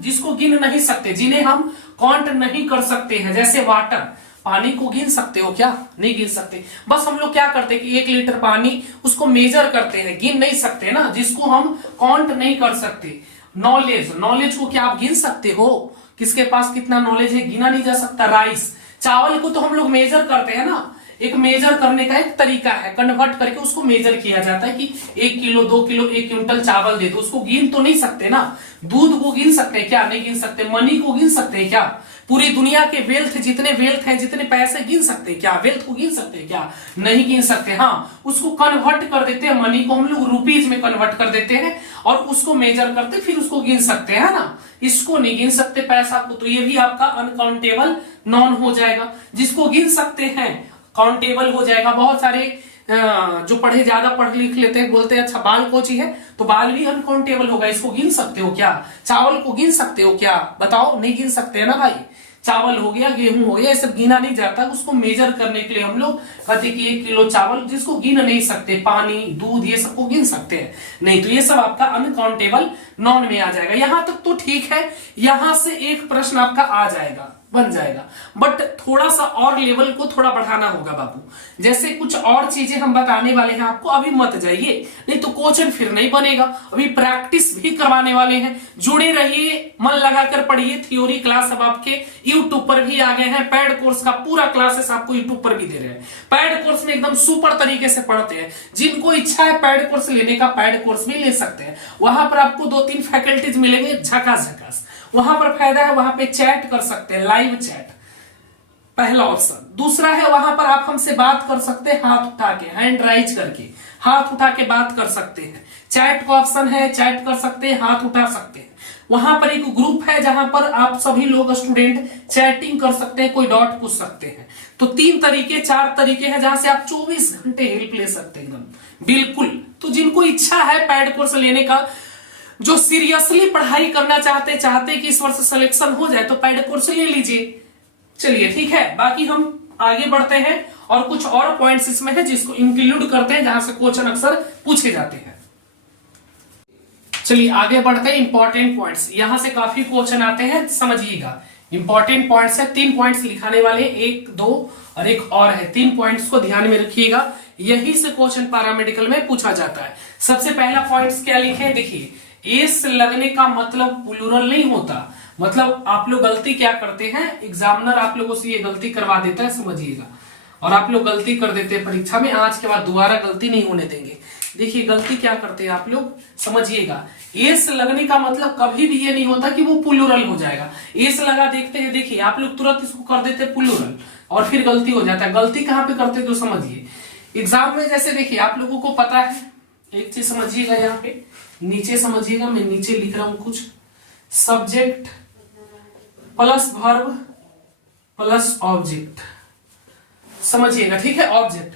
जिसको गिन नहीं सकते, जिन्हें हम काउंट नहीं कर सकते हैं। जैसे वाटर, पानी को गिन सकते हो क्या, नहीं गिन सकते। बस हम लोग क्या करते हैं कि 1 लीटर पानी, उसको मेजर करते हैं, गिन नहीं सकते ना, जिसको हम काउंट नहीं कर सकते। नॉलेज, नॉलेज को क्या आप गिन सकते हो, किसके पास कितना नॉलेज है, गिना नहीं जा सकता। राइस, चावल को तो हम लोग मेजर करते हैं ना, एक मेजर करने का एक तरीका है, कन्वर्ट करके उसको मेजर किया जाता है कि 1 किलो 2 किलो 1 क्विंटल चावल दे दो, उसको गिन तो नहीं सकते ना। दूध को गिन सकते हैं क्या, नहीं गिन सकते। मनी को गिन सकते हैं क्या, पूरी दुनिया के वेल्थ, जितने वेल्थ हैं, जितने पैसे गिन सकते हैं क्या, वेल्थ को गिन सकते हैं क्या, नहीं गिन सकते। हाँ, उसको कन्वर्ट कर देते हैं, मनी को हम लोग रुपीज में कन्वर्ट कर देते हैं और उसको मेजर करते, फिर उसको गिन सकते हैं ना। इसको नहीं गिन सकते पैसा को, तो ये भी आपका अनकाउंटेबल नॉन हो जाएगा। जिसको गिन सकते हैं काउंटेबल हो जाएगा। बहुत सारे जो पढ़े, ज्यादा पढ़ लिख लेते हैं, बोलते हैं अच्छा बाल कोची है, तो बाल भी अनकाउंटेबल होगा। इसको गिन सकते हो क्या, चावल को गिन सकते हो क्या, बताओ, नहीं गिन सकते है ना भाई। चावल हो गया, गेहूं हो गया, ये सब गिना नहीं जाता। उसको मेजर करने के लिए हम लोग कहते कि 1 किलो चावल, जिसको गिन नहीं सकते। पानी, दूध, ये सबको गिन सकते हैं नहीं, तो ये सब आपका अनकाउंटेबल नॉन में आ जाएगा। यहां तक तो ठीक है, यहां से एक प्रश्न आपका आ जाएगा, बन जाएगा। बट थोड़ा सा और लेवल को थोड़ा बढ़ाना होगा बाबू। जैसे कुछ और चीजें हम बताने वाले हैं आपको, अभी मत जाइए, नहीं तो क्वेश्चन फिर नहीं बनेगा। अभी प्रैक्टिस भी करवाने वाले हैं, जुड़े रहिए, मन लगाकर पढ़िए। थ्योरी क्लास अब आपके यूट्यूब पर भी आ गए हैं। पैड कोर्स का पूरा क्लासेस आपको यूट्यूब पर भी दे रहे हैं। पैड कोर्स में एकदम सुपर तरीके से पढ़ते हैं। जिनको इच्छा है पैड कोर्स लेने का, पैड कोर्स भी ले सकते हैं। वहां पर आपको 2-3 फैकल्टीज मिलेंगे, झकास झकास। वहां पर फायदा है, वहां पे चैट कर सकते हैं, लाइव चैट, पहला ऑप्शन। दूसरा है वहां पर आप हमसे बात कर सकते हैं, हाथ उठा के, हैंड राइज करके, हाथ उठा के बात कर सकते हैं। चैट का ऑप्शन है, चैट कर सकते हैं, हाथ उठा सकते हैं। वहां पर एक ग्रुप है जहां पर आप सभी लोग स्टूडेंट चैटिंग कर सकते हैं, कोई डाउट पूछ सकते हैं। तो 3 तरीके 4 तरीके हैं जहां से आप 24 घंटे हेल्प ले सकते हैं एकदम बिल्कुल। तो जिनको इच्छा है पैड कोर्स लेने का, जो सीरियसली पढ़ाई करना चाहते कि इस वर्ष सिलेक्शन हो जाए, तो पैड कोर्स ले लीजिए। चलिए ठीक है, बाकी हम आगे बढ़ते हैं और कुछ और पॉइंट्स इसमें है जिसको इंक्लूड करते हैं, जहां से क्वेश्चन अक्सर पूछे जाते हैं। चलिए आगे बढ़ते हैं। इंपॉर्टेंट पॉइंट्स, यहां से काफी क्वेश्चन आते हैं, समझिएगा। इंपॉर्टेंट पॉइंट्स है, 3 पॉइंट्स लिखाने वाले, 1, 2 और एक और है। 3 पॉइंट्स को ध्यान में रखिएगा, यही से क्वेश्चन पैरामेडिकल में पूछा जाता है। सबसे पहला पॉइंट्स क्या लिखे, देखिए एस लगने का मतलब प्लूरल नहीं होता। मतलब आप लोग गलती क्या करते हैं, एग्जामिनर आप लोगों से ये गलती करवा देता है, समझिएगा, और आप लोग गलती कर देते हैं परीक्षा में। आज के बाद दोबारा गलती नहीं होने देंगे। देखिए गलती क्या करते हैं आप लोग, समझिएगा। एस लगने का मतलब कभी भी ये नहीं होता कि वो प्लूरल हो जाएगा। एस लगा देखते हैं, देखिए आप लोग तुरंत इसको कर देते हैं प्लूरल और फिर गलती हो जाता है। गलती कहां पे करते हैं तो समझिए, एग्जाम में जैसे देखिए आप लोगों को पता है, एक चीज समझिएगा, यहाँ पे नीचे समझिएगा, मैं नीचे लिख रहा हूं कुछ, subject plus verb plus object, समझिएगा, ठीक है। ऑब्जेक्ट,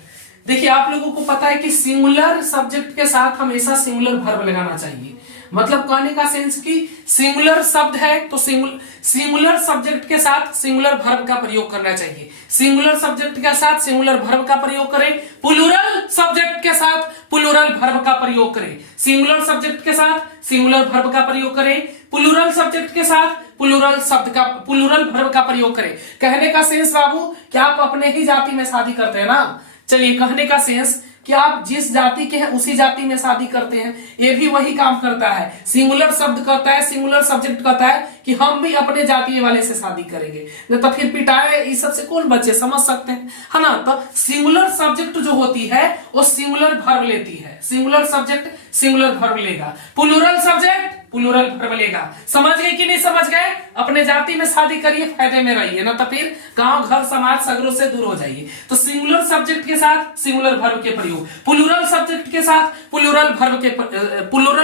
देखिए आप लोगों को पता है कि सिंगुलर सब्जेक्ट के साथ हमेशा सिंगुलर वर्ब लगाना चाहिए। मतलब कहने का सेंस कि सिंगुलर शब्द है तो सिंगुलर सब्जेक्ट के साथ सिंगुलर वर्ब का प्रयोग करना चाहिए। सिंगुलर सब्जेक्ट के साथ सिंगुलर वर्ब का प्रयोग करें, प्लूरल सब्जेक्ट के साथ प्लूरल वर्ब का प्रयोग करें। सिंगुलर सब्जेक्ट के साथ सिंगुलर वर्ब का प्रयोग करें, प्लूरल सब्जेक्ट के साथ प्लूरल वर्ब का प्रयोग करें। कहने का सेंस बाबू कि आप अपने ही जाति में शादी करते हैं ना। चलिए, कहने का सेंस कि आप जिस जाति के हैं उसी जाति में शादी करते हैं। ये भी वही काम करता है, सिंगुलर शब्द कहता है, सिंगुलर सब्जेक्ट कहता है कि हम भी अपने जाति वाले से शादी करेंगे, नहीं तो फिर पिटाए, इस सब से कौन बच्चे समझ सकते हैं, है ना। तो सिंगुलर सब्जेक्ट जो होती है वो सिंगुलर वर्ब लेती है। सिंगुलर सब्जेक्ट सिंगुलर वर्ब लेगा, प्लूरल सब्जेक्ट प्लूरल वर्ब लेगा। समझ गए कि नहीं समझ गए? अपने जाति में शादी करिए, फायदे में रहिए, ना तो फिर गांव घर समाज सगरों से दूर हो जाइए। तो सिंगुलर सब्जेक्ट के साथ सिंगुलर वर्ब के प्रयोग, प्लूरल सब्जेक्ट के साथ प्लूरल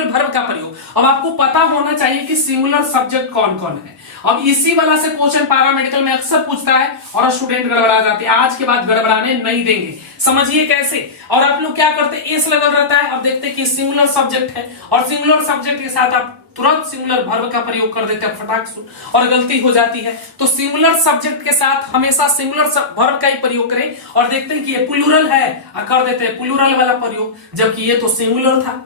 वर्ब का प्रयोग। अब आपको पता होना चाहिए कि सिंगुलर सब्जेक्ट कौन कौन है। अब इसी वाला से क्वेश्चन पैरामेडिकल में अक्सर पूछता है और स्टूडेंट गड़बड़ा जाते हैं। आज के बाद गड़बड़ाने नहीं देंगे, समझिए कैसे। और आप लोग क्या करते हैं, एस लगल रहता है। अब देखते हैं कि सिंगुलर सब्जेक्ट है और सिंगुलर सब्जेक्ट के साथ आप तुरंत सिंगुलर वर्ब का प्रयोग कर देते हैं फटाक से, और गलती हो जाती है। तो सिंगुलर सब्जेक्ट के साथ हमेशा सिंगुलर वर्ब का ही प्रयोग करें और देखते हैं कि ये प्लूरल है और कर देते हैं प्लूरल वाला प्रयोग, जबकि ये तो सिंगुलर था।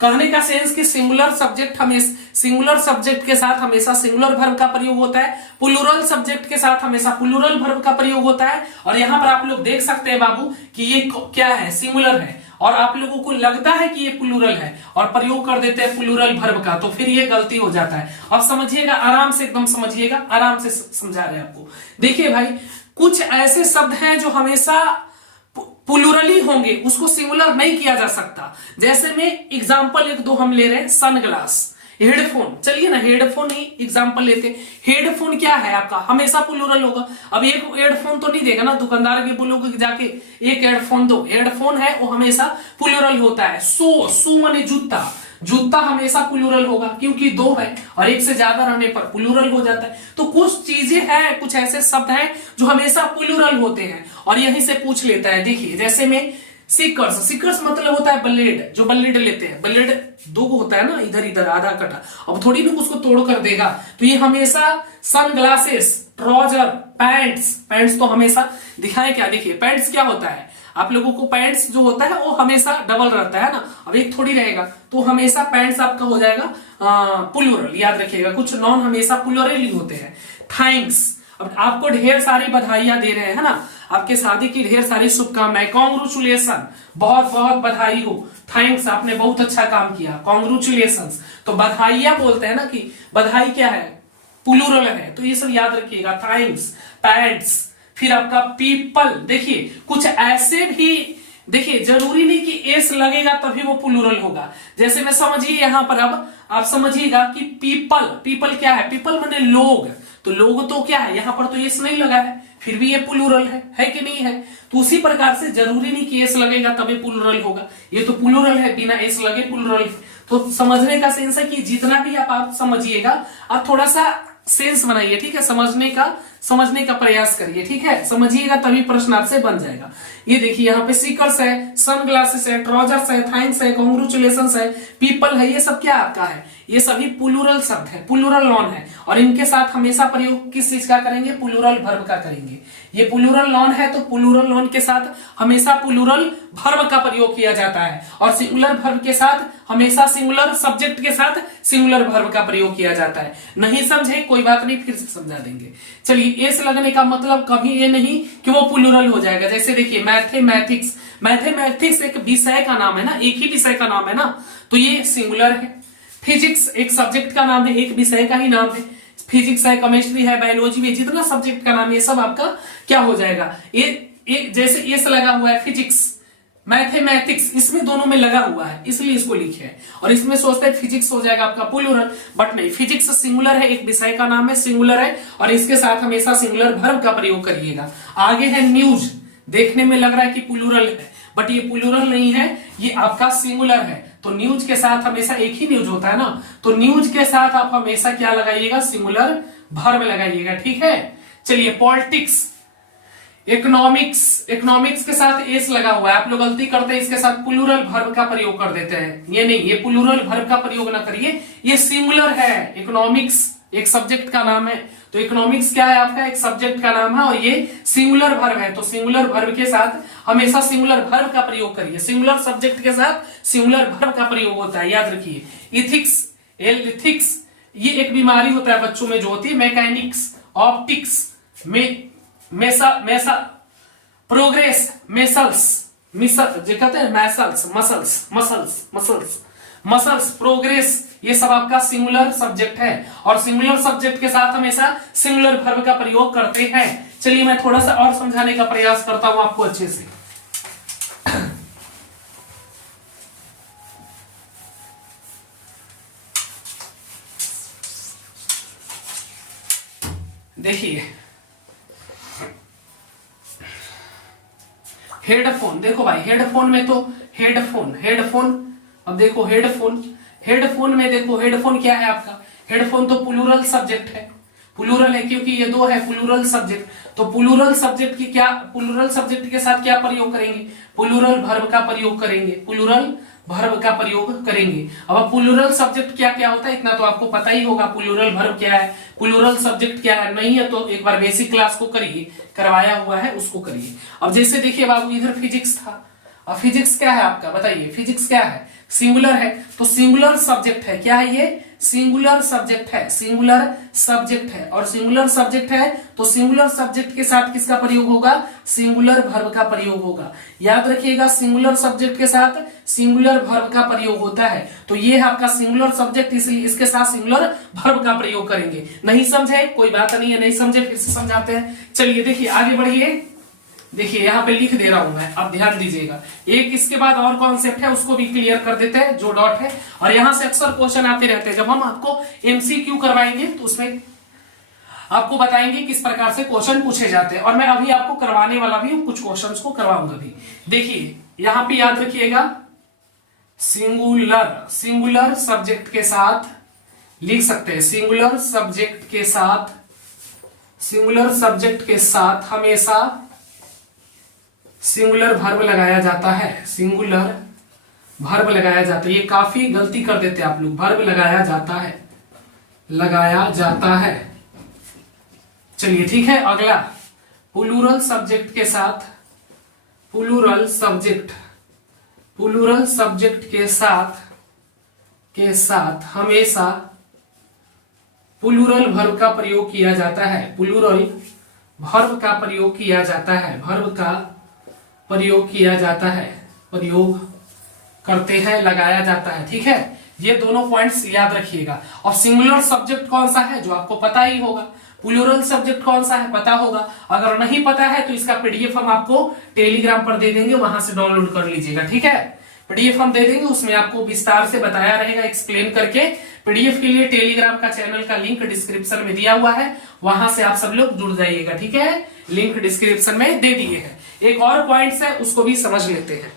कहने का सेंस कि सिंगुलर सब्जेक्ट के साथ हमेशा सिंगुलर वर्ब का प्रयोग होता है, प्लूरल सब्जेक्ट के साथ हमेशा प्लूरल वर्ब का प्रयोग होता है। और यहां पर आप लोग देख सकते हैं बाबू कि ये क्या है, सिंगुलर है, और आप लोगों को लगता है कि ये प्लूरल है और प्रयोग कर देते हैं प्लूरल वर्ब का, तो फिर ये गलती हो जाता है। अब समझिएगा, आराम से एकदम समझिएगा, आराम से समझा रहे हैं आपको। देखिए भाई, कुछ ऐसे शब्द हैं जो हमेशा प्लूरल ही होंगे, उसको सिंगुलर नहीं किया जा सकता। जैसे में एग्जांपल एक दो हम ले रहे हैं, सनग्लास, हेडफोन। चलिए ना, हेडफोन ही एग्जांपल लेते हैं। हेडफोन क्या है आपका, हमेशा प्लूरल होगा। अब एक हेडफोन तो नहीं देगा ना, दुकानदार के बोलोगे जाके एक हेडफोन दो, हेडफोन है वो हमेशा प्लूरल होता है। सू माने जूता, जूता हमेशा प्लूरल होगा क्योंकि दो है और एक से ज्यादा रहने पर प्लूरल हो जाता है। तो कुछ चीजें हैं, कुछ ऐसे शब्द हैं जो हमेशा प्लूरल होते हैं और यहीं से पूछ लेता है। देखिए जैसे में सिकर्स मतलब होता है ब्लेड, जो ब्लेड लेते हैं, ब्लेड दो होता है ना, इधर इधर आधा कटा, अब थोड़ी ना उसको तोड़ कर देगा। तो ये हमेशा सनग्लासेस, ट्राउजर, पैंट्स तो हमेशा दिखाएं क्या, देखिए पैंट्स क्या होता है, आप लोगों को पैंट्स जो होता है वो हमेशा डबल रहता है ना, अब एक थोड़ी रहेगा, तो हमेशा पैंट्स आपका हो जाएगा प्लूरल, याद रखिएगा। कुछ नॉन हमेशा प्लूरल ही होते हैं। थैंक्स, अब आपको ढेर सारी बधाइयां दे रहे हैं ना, आपके शादी की ढेर सारी शुभकामनाएं, कॉन्ग्रेचुलेशन, बहुत बहुत बधाई हो, थैंक्स, आपने बहुत अच्छा काम किया, कॉन्ग्रेचुलेशंस। तो बधाइयां बोलते हैं ना, कि बधाई क्या है, प्लूरल है, तो ये सब याद रखिएगा। थैंक्स, पैड्स, फिर आपका पीपल। देखिए कुछ ऐसे भी, देखिए जरूरी नहीं कि एस लगेगा तभी वो प्लूरल होगा। जैसे मैं समझिए यहां पर, अब आप समझिएगा कि पीपल क्या है, पीपल माने लोग, तो लोग तो क्या है, यहां पर तो एस नहीं लगा है, फिर भी ये प्लूरल है कि नहीं है। तो उसी प्रकार से जरूरी नहीं कि एस लगेगा तभी प्लूरल होगा, ये तो प्लूरल है, बिना एस लगे प्लूरल है। तो समझने का सेंस है कि जितना भी आप समझिएगा, आप थोड़ा सा सेंस बनाइए, ठीक है, समझने का प्रयास करिए, ठीक है, समझिएगा तभी प्रश्न आपसे बन जाएगा। ये देखिए यहाँ पे सिकर्स है, सनग्लासेस है, ट्राउजर्स है, थैंक्स है, कॉन्ग्रेचुलेशंस है, पीपल है, ये सब क्या आपका है, ये सभी प्लूरल शब्द है, प्लूरल नॉन है, और इनके साथ हमेशा प्रयोग किस चीज का करेंगे, प्लूरल वर्ब का करेंगे। ये प्लूरल नॉन है तो प्लूरल नॉन के साथ हमेशा प्लूरल वर्ब का प्रयोग किया जाता है, और सिंगुलर वर्ब के साथ हमेशा सिंगुलर सब्जेक्ट के साथ सिंगुलर वर्ब का प्रयोग किया जाता है। नहीं समझे कोई बात नहीं, फिर से समझा देंगे। चलिए, एस लगने का मतलब कभी ये नहीं कि वो प्लूरल हो जाएगा। जैसे देखिए मैथमेटिक्स एक विषय का नाम है ना, एक ही विषय का नाम है ना, तो ये सिंगुलर है। फिजिक्स एक सब्जेक्ट का नाम है, एक विषय का ही नाम है। फिजिक्स है, केमिस्ट्री है, बायोलॉजी है, जितना सब्जेक्ट का नाम है ये सब आपका क्या हो जाएगा, ये जैसे एस लगा हुआ है फिजिक्स, मैथमेटिक्स, इसमें दोनों में लगा हुआ है इसलिए इसको लिखे है। और इसमें सोचते हैं फिजिक्स हो जाएगा आपका प्लूरल, बट नहीं, फिजिक्स सिंगुलर है, एक विषय का नाम है, सिंगुलर है, और इसके साथ हमेशा सिंगुलर वर्ब का प्रयोग करिएगा। आगे है न्यूज, देखने में लग रहा है कि प्लूरल है, बट ये प्लूरल नहीं है, ये आपका सिंगुलर है। तो न्यूज के साथ हमेशा एक ही न्यूज होता है ना, तो न्यूज के साथ आप हमेशा क्या लगाइएगा, सिंगुलर वर्ब लगाइएगा, ठीक है। चलिए पॉलिटिक्स, इकोनॉमिक्स, इकोनॉमिक्स के साथ एस लगा हुआ है, आप लोग गलती करते हैं इसके साथ प्लूरल वर्ब का प्रयोग कर देते हैं, ये नहीं, ये प्लूरल वर्ब का प्रयोग ना करिए, ये सिंगुलर है। इकोनॉमिक्स एक सब्जेक्ट का नाम है, तो इकोनॉमिक्स क्या है आपका, एक सब्जेक्ट का नाम है, और ये सिंगुलर वर्ब है, तो सिंगुलर वर्ब के साथ हमेशा सिंगुलर वर्ब का प्रयोग करिए। सिंगुलर सब्जेक्ट के साथ सिंगुलर वर्ब का प्रयोग होता है, याद रखिए। इथिक्स, एथिक्स, ये एक बीमारी होता है बच्चों में जो होती है। मैकेनिक्स, ऑप्टिक्स, प्रोग्रेस, मिसल जो कहते हैं मसल्स, प्रोग्रेस, ये सब आपका सिंगुलर सब्जेक्ट है, और सिंगुलर सब्जेक्ट के साथ हमेशा सिंगुलर वर्ब का प्रयोग करते हैं। चलिए मैं थोड़ा सा और समझाने का प्रयास करता हूं आपको अच्छे से। देखिए हेडफोन, देखो भाई हेडफोन में तो हेडफोन, अब देखो हेडफोन में देखो, हेडफोन क्या है आपका, हेडफोन तो प्लूरल सब्जेक्ट है, प्लूरल है क्योंकि ये दो है प्लूरल सब्जेक्ट, तो प्लूरल सब्जेक्ट की क्या, प्लूरल सब्जेक्ट के साथ क्या प्रयोग करेंगे, प्लूरल वर्ब का प्रयोग करेंगे, प्लूरल वर्ब का प्रयोग करेंगे। अब प्लूरल सब्जेक्ट क्या क्या होता है इतना तो आपको पता ही होगा, प्लूरल वर्ब क्या है, प्लूरल सब्जेक्ट क्या है, नहीं है तो एक बार बेसिक क्लास को करिए, करवाया हुआ है उसको करिए। अब जैसे देखिए बाबू इधर फिजिक्स था, अब फिजिक्स क्या है आपका, बताइए फिजिक्स क्या है, सिंगुलर है, तो सिंगुलर सब्जेक्ट है, क्या है ये, सिंगुलर सब्जेक्ट है, सिंगुलर सब्जेक्ट है, और सिंगुलर सब्जेक्ट है तो सिंगुलर सब्जेक्ट के साथ किसका प्रयोग होगा, सिंगुलर वर्ब का प्रयोग होगा। याद रखिएगा सिंगुलर सब्जेक्ट के साथ सिंगुलर वर्ब का प्रयोग होता है, तो ये है आपका सिंगुलर सब्जेक्ट, इसलिए इसके साथ सिंगुलर वर्ब का प्रयोग करेंगे। नहीं समझे कोई बात नहीं है, नहीं समझे फिर से समझाते हैं। चलिए देखिए आगे बढ़िए, देखिए यहाँ पे लिख दे रहा हूं मैं, आप ध्यान दीजिएगा। एक इसके बाद और कॉन्सेप्ट है उसको भी क्लियर कर देते हैं, जो डॉट है, और यहां से अक्सर क्वेश्चन आते रहते हैं। जब हम आपको एमसीक्यू करवाएंगे तो उसमें आपको बताएंगे किस प्रकार से क्वेश्चन पूछे जाते हैं, और मैं अभी आपको करवाने वाला भी हूं, कुछ क्वेश्चंस को करवाऊंगा भी। देखिए यहाँ पे याद रखिएगा सिंगुलर सब्जेक्ट के साथ लिख सकते हैं, सिंगुलर सब्जेक्ट के साथ हमेशा सिंगुलर वर्ब लगाया जाता है, सिंगुलर वर्ब लगाया जाता है। ये काफी गलती कर देते हैं आप लोग, वर्ब लगाया जाता है। चलिए ठीक है, अगला प्लूरल सब्जेक्ट के साथ, प्लूरल सब्जेक्ट के साथ हमेशा प्लूरल वर्ब का प्रयोग किया जाता है, प्लूरल वर्ब का प्रयोग किया जाता है, वर्ब का प्रयोग किया जाता है, प्रयोग करते हैं, लगाया जाता है, ठीक है। ये दोनों पॉइंट्स याद रखिएगा। और सिंगुलर सब्जेक्ट कौन सा है जो आपको पता ही होगा, प्लूरल सब्जेक्ट कौन सा है पता होगा। अगर नहीं पता है तो इसका पीडीएफ हम आपको टेलीग्राम पर दे देंगे, वहां से डाउनलोड कर लीजिएगा, ठीक है। पीडीएफ हम दे देंगे, उसमें आपको विस्तार से बताया रहेगा, एक्सप्लेन करके। पीडीएफ के लिए टेलीग्राम का चैनल का लिंक डिस्क्रिप्शन में दिया हुआ है, वहां से आप सब लोग जुड़ जाइएगा, ठीक है। लिंक डिस्क्रिप्शन में दे दिए हैं। एक और पॉइंट्स है उसको भी समझ लेते हैं,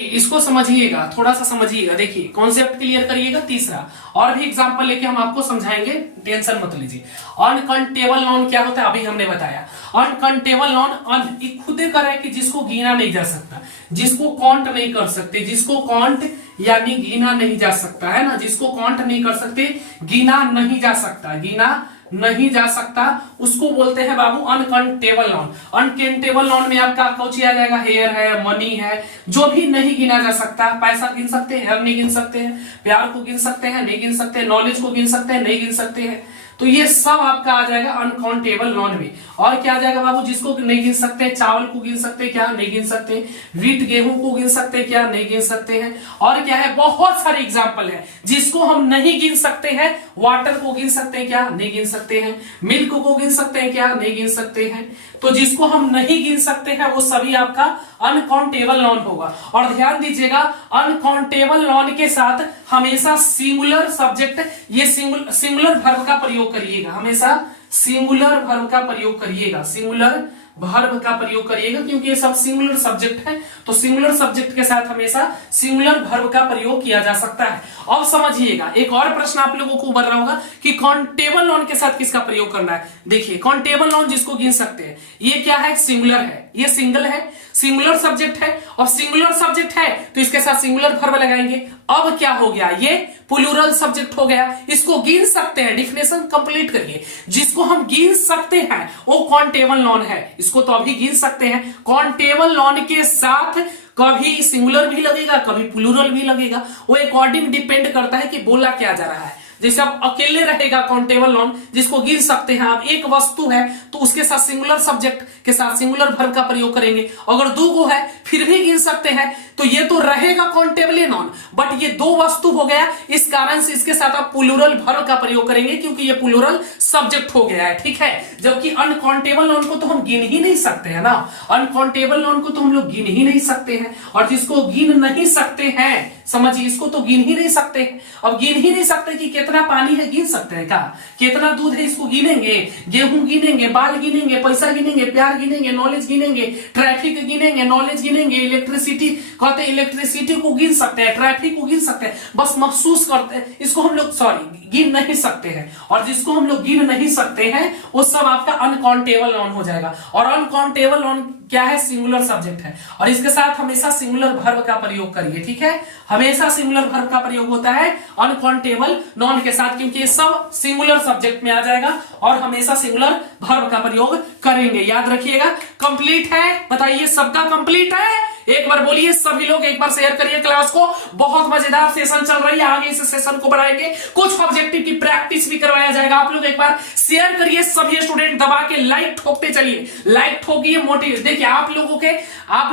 इसको समझिएगा, थोड़ा सा समझिएगा। देखिए कॉन्सेप्ट क्लियर करिएगा। तीसरा और भी एग्जांपल लेके हम आपको समझाएंगे, टेंशन मत लीजिए। अनकाउंटेबल नाउन क्या होता है अभी हमने बताया। अनकाउंटेबल नाउन, अन खुद कर है कि जिसको गिना नहीं जा सकता, जिसको काउंट नहीं कर सकते, जिसको काउंट यानी गिना नहीं जा सकता, है ना। जिसको काउंट नहीं कर सकते, गिना नहीं जा सकता, गिना नहीं जा सकता, उसको बोलते हैं बाबू अनकाउंटेबल नाउन। अनकाउंटेबल नाउन में आपका कौची आ जाएगा, हेयर है, मनी है, जो भी नहीं गिना जा सकता। पैसा गिन सकते हैं, नहीं गिन सकते हैं, प्यार को गिन सकते हैं, नहीं गिन सकते, नॉलेज को गिन सकते हैं, नहीं गिन सकते हैं, तो ये सब आपका आ जाएगा अनकाउंटेबल नॉन में। और क्या आ जाएगा बाबू, जिसको नहीं गिन सकते, चावल को गिन सकते क्या, नहीं गिन सकते, व्हीट गेहूं को गिन सकते क्या, नहीं गिन सकते हैं। और क्या है, बहुत सारे एग्जाम्पल है जिसको हम नहीं गिन सकते हैं। वाटर को गिन सकते हैं क्या, नहीं गिन सकते हैं। मिल्क को गिन सकते हैं क्या, नहीं गिन सकते हैं। तो जिसको हम नहीं गिन सकते हैं वो सभी आपका अनकाउंटेबल नॉन होगा। और ध्यान दीजिएगा, अनकाउंटेबल नॉन के साथ हमेशा सिंगुलर सब्जेक्ट, ये सिंगुलर वर्ब का प्रयोग करिएगा, हमेशा सिंगुलर वर्ब का प्रयोग करिएगा, सिंगुलर वर्ब का प्रयोग करिएगा, क्योंकि ये सब सिंगुलर सब्जेक्ट है। तो सिंगुलर सब्जेक्ट के साथ हमेशा सिंगुलर वर्ब का प्रयोग किया जा सकता है। अब समझिएगा, एक और प्रश्न आप लोगों को उभर रहा होगा कि काउंटेबल नॉन के साथ किसका प्रयोग करना है। देखिए, काउंटेबल नॉन जिसको गिन सकते हैं, ये क्या है, सिंगुलर है, ये सिंगल है, सिंगुलर सब्जेक्ट है। और सिंगुलर सब्जेक्ट है तो इसके साथ सिंगुलर वर्ब लगाएंगे। अब क्या हो गया, ये प्लूरल सब्जेक्ट हो गया, इसको गिन सकते हैं। डिफिनेशन कंप्लीट करिए, जिसको हम गिन सकते हैं वो काउंटेबल नॉन है, इसको तो अभी गिन सकते हैं। काउंटेबल नॉन के साथ कभी सिंगुलर भी लगेगा, कभी प्लूरल भी लगेगा, वो अकॉर्डिंग डिपेंड करता है कि बोला क्या जा रहा है। जैसे अब अकेले रहेगा काउंटेबल नॉन जिसको गिन सकते हैं, अब एक वस्तु है तो उसके साथ सिंगुलर सब्जेक्ट के साथ सिंगुलर वर्ब का प्रयोग करेंगे। अगर दो गो है फिर भी गिन सकते हैं, तो ये तो रहेगा काउंटेबल नॉन, बट ये दो वस्तु हो गया, इस कारण से इसके साथ आप प्लूरल वर्ब का प्रयोग करेंगे, क्योंकि ये प्लूरल सब्जेक्ट हो गया है, ठीक है। जबकि अनकाउंटेबल नॉन को तो हम गिन ही नहीं सकते हैं ना, अनकाउंटेबल नॉन को तो हम लोग गिन ही नहीं सकते हैं। और जिसको गिन नहीं सकते हैं, समझिए, इसको तो गिन ही नहीं सकते। अब गिन ही नहीं सकते कि कितना पानी है, गिन सकते हैं क्या, कितना दूध है, इसको गिनेंगे, गेहूं गिनेंगे, बाल गिनेंगे, पैसा गिनेंगे, प्यार गिनेंगे, नॉलेज गिनेंगे, ट्रैफिक गिनेंगे, नॉलेज गिनेंगे, इलेक्ट्रिसिटी कहते हैं, इलेक्ट्रिसिटी को गिन सकते हैं, ट्रैफिक को गिन सकते हैं, बस महसूस करते हैं, इसको हम लोग गिन नहीं सकते हैं। और जिसको हम लोग गिन नहीं सकते हैं वो सब आपका अनकाउंटेबल नॉन हो जाएगा। और अनकाउंटेबल नॉन क्या है, सिंगुलर सब्जेक्ट है, और इसके साथ हमेशा सिंगुलर वर्ब का प्रयोग करिए, ठीक है। हमेशा सिंगुलर वर्ब का प्रयोग होता है अनकाउंटेबल नॉन के साथ, क्योंकि ये सब सिंगुलर सब्जेक्ट में आ जाएगा और हमेशा सिंगुलर वर्ब का प्रयोग करेंगे, याद रखिएगा। कंप्लीट है, बताइए सबका कंप्लीट है, एक बार बोलिए सभी लोग, एक बार शेयर करिए क्लास को। बहुत मजेदार सेशन चल रही है, आगे इस सेशन को बढ़ाएंगे, कुछ ऑब्जेक्टिव की प्रैक्टिस भी करवाया जाएगा। आप लोग एक बार शेयर करिए, सभी स्टूडेंट दबा के लाइक ठोकते चलिए, लाइक ठोकिए, मोटिवेट। देखिए आप लोगों के, आप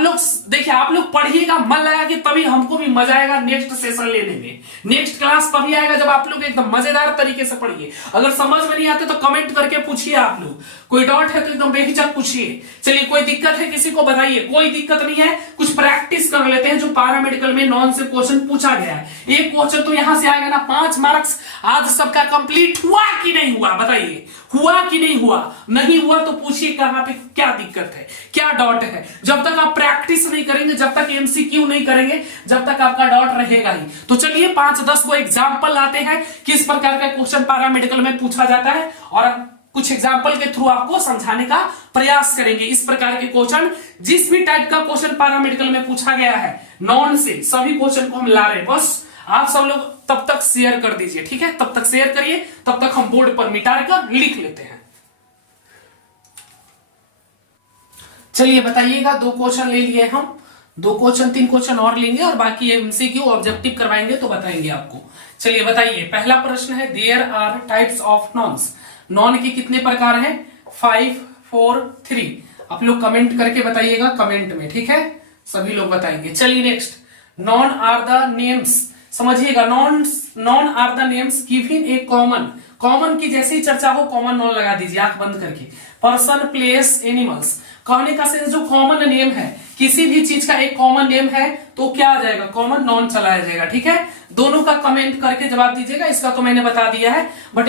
लोग पढ़िएगा मन लगा के, तभी हमको भी मजा आएगा नेक्स्ट सेशन लेने में। नेक्स्ट क्लास तभी आएगा जब आप लोग एकदम मजेदार तरीके से पढ़िए। अगर समझ में नहीं आते तो कमेंट करके पूछिए, आप लोग कोई डाउट है तो एकदम बेहिचक पूछिए। चलिए, कोई दिक्कत है किसी को बताइए, कोई दिक्कत नहीं है, कुछ प्रैक्टिस कर लेते हैं जो पैरामेडिकल में नॉन से क्वेश्चन पूछा गया है। एक क्वेश्चन तो यहां से आएगा ना, 5 मार्क्स। आज सबका कंप्लीट हुआ कि नहीं हुआ, बताइए, हुआ कि नहीं हुआ? नहीं हुआ तो पूछिए कहां पे क्या दिक्कत है, क्या डाउट है। जब तक आप प्रैक्टिस नहीं करेंगे, जब तक एमसीक्यू नहीं करेंगे, जब तक आपका डाउट रहेगा ही। तो चलिए 5-10 को एग्जाम्पल लाते हैं, किस प्रकार का क्वेश्चन पैरामेडिकल में पूछा जाता है, और कुछ एग्जाम्पल के थ्रू आपको समझाने का प्रयास करेंगे। इस प्रकार के क्वेश्चन, जिस भी टाइप का क्वेश्चन पैरामेडिकल में पूछा गया है नॉन से, सभी क्वेश्चन को हम ला रहे हैं। बस आप सब लोग तब तक शेयर कर दीजिए, ठीक है, तब तक शेयर करिए, तब तक हम बोर्ड पर मिटा कर लिख लेते हैं। चलिए बताइएगा, 2 क्वेश्चन ले लिए हम, 2 क्वेश्चन 3 क्वेश्चन और लेंगे, और बाकी एमसीक्यू ऑब्जेक्टिव करवाएंगे तो बताएंगे आपको। चलिए बताइए, पहला प्रश्न है, there are types of nouns. Noun के कितने प्रकार हैं? 5, 4, 3। आप लोग कमेंट करके बताइएगा, कमेंट में, ठीक है, सभी लोग बताएंगे। चलिए next, noun are the names. समझिएगा, noun are the names given a common की जैसे ही चर्चा हो कॉमन नॉन लगा दीजिए, आंख बंद करके। Person, place, animals. कहने का सेंस जो कॉमन नेम है, किसी भी चीज का एक कॉमन नेम है तो क्या आ जाएगा, कॉमन नॉन चलाया जाएगा, ठीक है। दोनों का कमेंट करके जवाब दीजिएगा, इसका तो मैंने बता दिया है, बट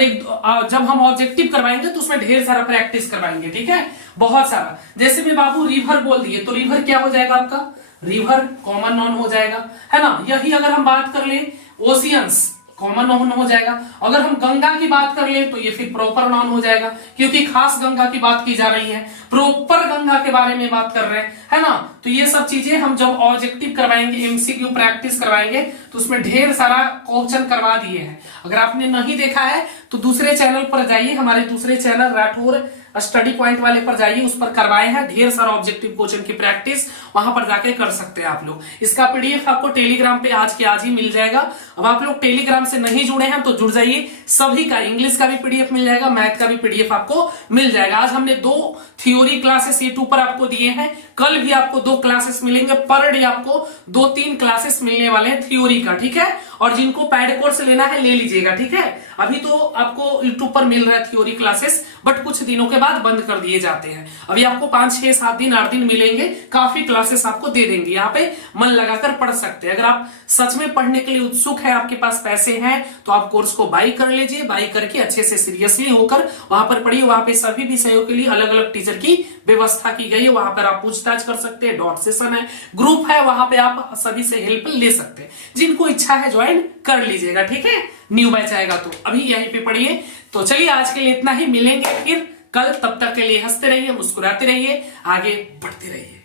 जब हम ऑब्जेक्टिव करवाएंगे तो उसमें ढेर सारा प्रैक्टिस करवाएंगे, ठीक है, बहुत सारा। जैसे मैं बाबू रिवर बोल दिए तो रिवर क्या हो जाएगा आपका, रिवर कॉमन नॉन हो जाएगा, है ना। यही अगर हम बात कर ले ओशियंस, कॉमन नॉन हो जाएगा। अगर हम गंगा की बात कर ले तो ये फिर प्रॉपर नॉन हो जाएगा, क्योंकि खास गंगा की बात की जा रही है, प्रॉपर गंगा के बारे में बात कर रहे हैं, है ना। तो ये सब चीजें हम जब ऑब्जेक्टिव करवाएंगे, एमसीक्यू प्रैक्टिस करवाएंगे, तो उसमें ढेर सारा क्वेश्चन करवा दिए हैं। अगर आपने नहीं देखा है तो दूसरे चैनल पर जाइए, हमारे दूसरे चैनल राठौर स्टडी पॉइंट वाले पर जाइए, उस पर करवाए हैं ढेर सारा ऑब्जेक्टिव क्वेश्चन की प्रैक्टिस, वहां पर जाके कर सकते हैं आप लोग। इसका पीडीएफ आपको टेलीग्राम पे आज के आज ही मिल जाएगा। अब आप लोग टेलीग्राम से नहीं जुड़े हैं तो जुड़ जाइए, सभी का इंग्लिश का भी पीडीएफ मिल जाएगा, मैथ का भी पीडीएफ आपको मिल जाएगा। आज हमने 2 थ्योरी क्लासेस ये 2 पर आपको दिए हैं, कल भी आपको 2 क्लासेस मिलेंगे, पर डे आपको 2-3 क्लासेस मिलने वाले हैं थ्योरी का, ठीक है। और जिनको पैड कोर्स लेना है ले लीजिएगा, ठीक है। अभी तो आपको यूट्यूब पर मिल रहा है थ्योरी क्लासेस, बट कुछ दिनों के बाद बंद कर दिए जाते हैं। अभी आपको 5, 6, 7 दिन 8 दिन मिलेंगे, काफी क्लासेस आपको दे देंगे, यहाँ पे मन लगाकर पढ़ सकते हैं। अगर आप सच में पढ़ने के लिए उत्सुक है, आपके पास पैसे हैं, तो आप कोर्स को बाई कर लीजिए, बाई करके अच्छे से सीरियसली होकर वहां पर पढ़िए। वहां पे सभी विषयों के लिए अलग अलग टीचर की व्यवस्था की गई है, वहां पर आप पूछताछ कर सकते हैं, डॉट सेशन है, ग्रुप है, वहां पे आप सभी से हेल्प ले सकते हैं। जिनको इच्छा है ज्वाइन कर लीजिएगा, ठीक है। न्यू बैच आएगा तो अभी यहीं पे पढ़िए। तो चलिए आज के लिए इतना ही, मिलेंगे फिर कल, तब तक के लिए हंसते रहिए, मुस्कुराते रहिए, आगे बढ़ते रहिए।